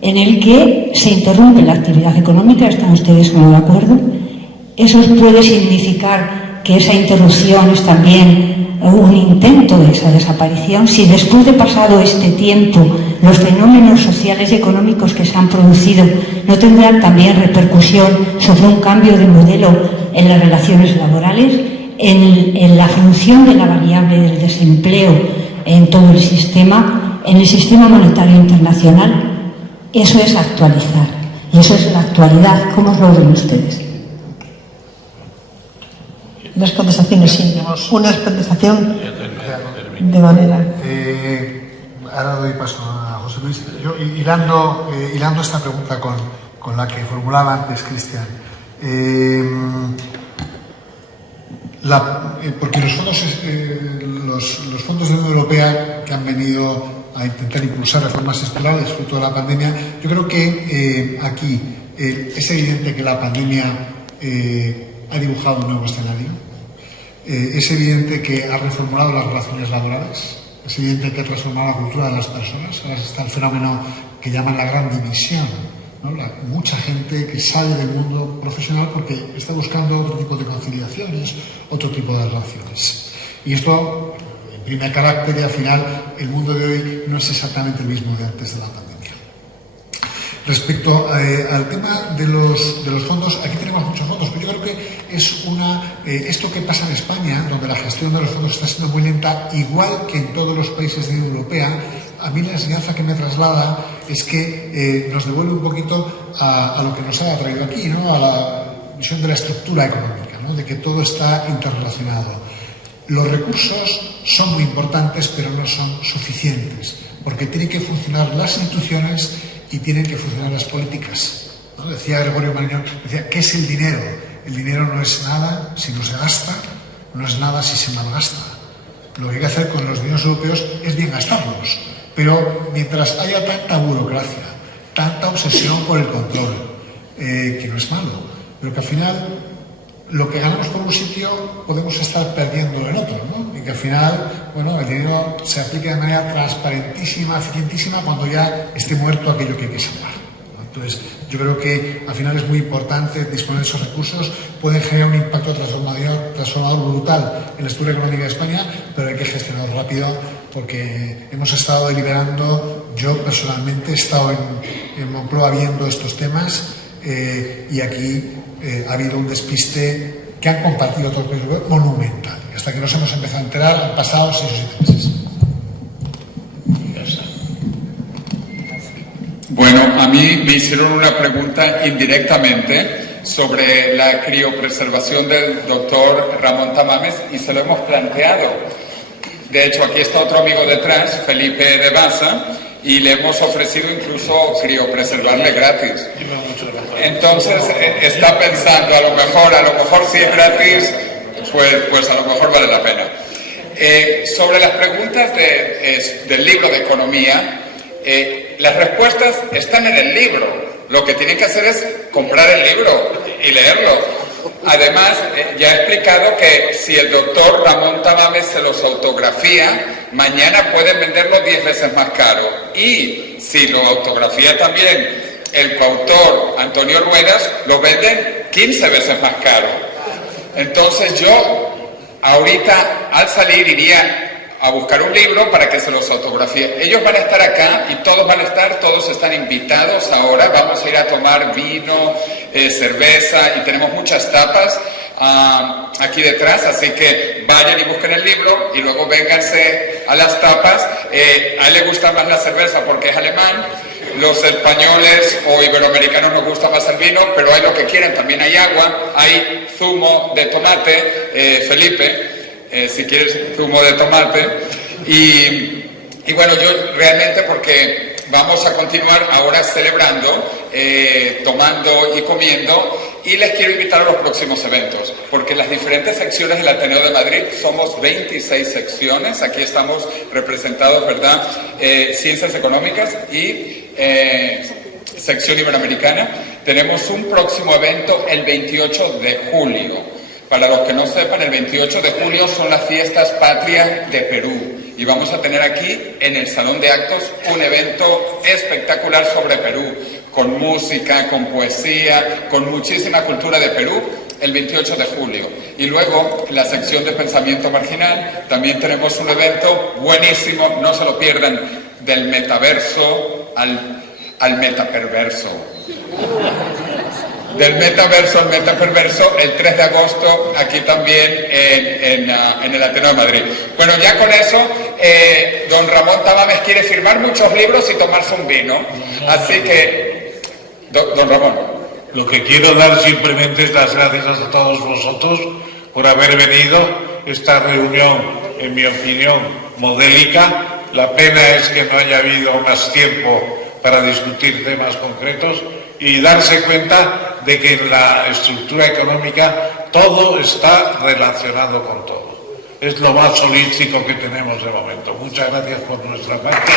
en el que se interrumpe la actividad económica. ¿Están ustedes de acuerdo? Eso puede significar que esa interrupción es también un intento de esa desaparición. Si después de pasado este tiempo los fenómenos sociales y económicos que se han producido no tendrán también repercusión sobre un cambio de modelo en las relaciones laborales, en la función de la variable del desempleo en todo el sistema, en el sistema monetario internacional. Eso es actualizar y eso es la actualidad. ¿Cómo lo ven ustedes? Las contestaciones, sí. Una contestación de manera. Ahora doy paso a José Luis. Yo, hilando esta pregunta con la que formulaba antes Cristian, Porque los fondos de la Unión Europea que han venido a intentar impulsar reformas estructurales fruto de la pandemia, yo creo que aquí es evidente que la pandemia ha dibujado un nuevo escenario, es evidente que ha reformulado las relaciones laborales, es evidente que ha transformado la cultura de las personas. Ahora está el fenómeno que llaman la gran división, ¿no? Mucha gente que sale del mundo profesional porque está buscando otro tipo de conciliaciones, otro tipo de relaciones. Y esto imprime carácter y al final el mundo de hoy no es exactamente el mismo de antes de la pandemia. Respecto al tema de los fondos, aquí tenemos muchos fondos, pero yo creo que es esto que pasa en España, donde la gestión de los fondos está siendo muy lenta, igual que en todos los países de la Unión Europea. A mí la enseñanza que me traslada es que nos devuelve un poquito a lo que nos ha traído aquí, ¿no? A la visión de la estructura económica, ¿no? De que todo está interrelacionado. Los recursos son muy importantes, pero no son suficientes, porque tienen que funcionar las instituciones y tienen que funcionar las políticas, ¿no? Decía Gregorio Marañón, decía, ¿qué es el dinero? El dinero no es nada si no se gasta, no es nada si se malgasta. Lo que hay que hacer con los dineros europeos es bien gastarlos, pero mientras haya tanta burocracia, tanta obsesión por el control, que no es malo, pero que al final lo que ganamos por un sitio podemos estar perdiéndolo en otro, ¿no? Y que al final, bueno, el dinero se aplique de manera transparentísima, eficientísima, cuando ya esté muerto aquello que hay que salvar, ¿no? Entonces, yo creo que al final es muy importante disponer de esos recursos. Pueden generar un impacto transformador brutal en la estructura económica de España, pero hay que gestionarlo rápido, porque hemos estado deliberando, yo personalmente he estado en Moncloa viendo estos temas, y aquí ha habido un despiste que han compartido todos los países monumental. Hasta que nos hemos empezado a enterar han pasado 6 o 7 meses. Bueno, a mí me hicieron una pregunta indirectamente sobre la criopreservación del doctor Ramón Tamames y se lo hemos planteado. De hecho, aquí está otro amigo detrás, Felipe de Baza, y le hemos ofrecido incluso criopreservarle gratis. Entonces está pensando, a lo mejor si es gratis, pues a lo mejor vale la pena. Sobre las preguntas del libro de economía, las respuestas están en el libro. Lo que tienen que hacer es comprar el libro y leerlo. Además, ya he explicado que si el doctor Ramón Tamames se los autografía, mañana pueden venderlo 10 veces más caro. Y si lo autografía también el coautor Antonio Ruedas, lo venden 15 veces más caro. Entonces yo ahorita al salir iría a buscar un libro para que se los autografíe. Ellos van a estar acá y todos están invitados ahora. Vamos a ir a tomar vino, cerveza y tenemos muchas tapas aquí detrás, así que vayan y busquen el libro y luego vénganse a las tapas. A él le gusta más la cerveza porque es alemán. Los españoles o iberoamericanos nos gusta más el vino, pero hay lo que quieran, también hay agua, hay zumo de tomate, Felipe, si quieres zumo de tomate. Y bueno, yo realmente, porque vamos a continuar ahora celebrando, tomando y comiendo, y les quiero invitar a los próximos eventos, porque las diferentes secciones del Ateneo de Madrid somos 26 secciones, aquí estamos representados, ¿verdad? Ciencias Económicas y sección iberoamericana. Tenemos un próximo evento el 28 de julio. Para los que no sepan, el 28 de julio son las fiestas patrias de Perú y vamos a tener aquí en el Salón de Actos un evento espectacular sobre Perú, con música, con poesía, con muchísima cultura de Perú, el 28 de julio. Y luego, en la sección de Pensamiento Marginal, también tenemos un evento buenísimo, no se lo pierdan, del metaverso al metaperverso. Del metaverso al metaperverso, el 3 de agosto, aquí también en el Ateneo de Madrid. Bueno, ya con eso, don Ramón Tamames quiere firmar muchos libros y tomarse un vino. Así que, don Ramón. Lo que quiero dar simplemente es las gracias a todos vosotros por haber venido. Esta reunión, en mi opinión, modélica. La pena es que no haya habido más tiempo para discutir temas concretos y darse cuenta de que en la estructura económica todo está relacionado con todo. Es lo más holístico que tenemos de momento. Muchas gracias por nuestra parte.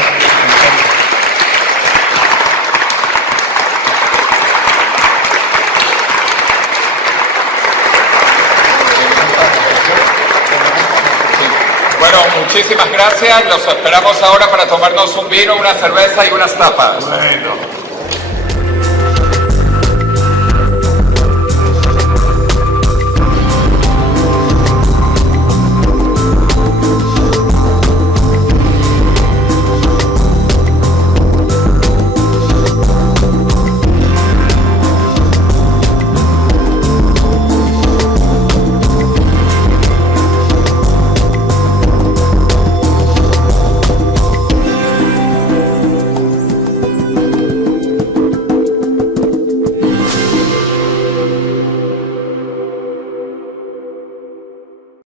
Bueno, muchísimas gracias. Los esperamos ahora para tomarnos un vino, una cerveza y unas tapas. Bueno.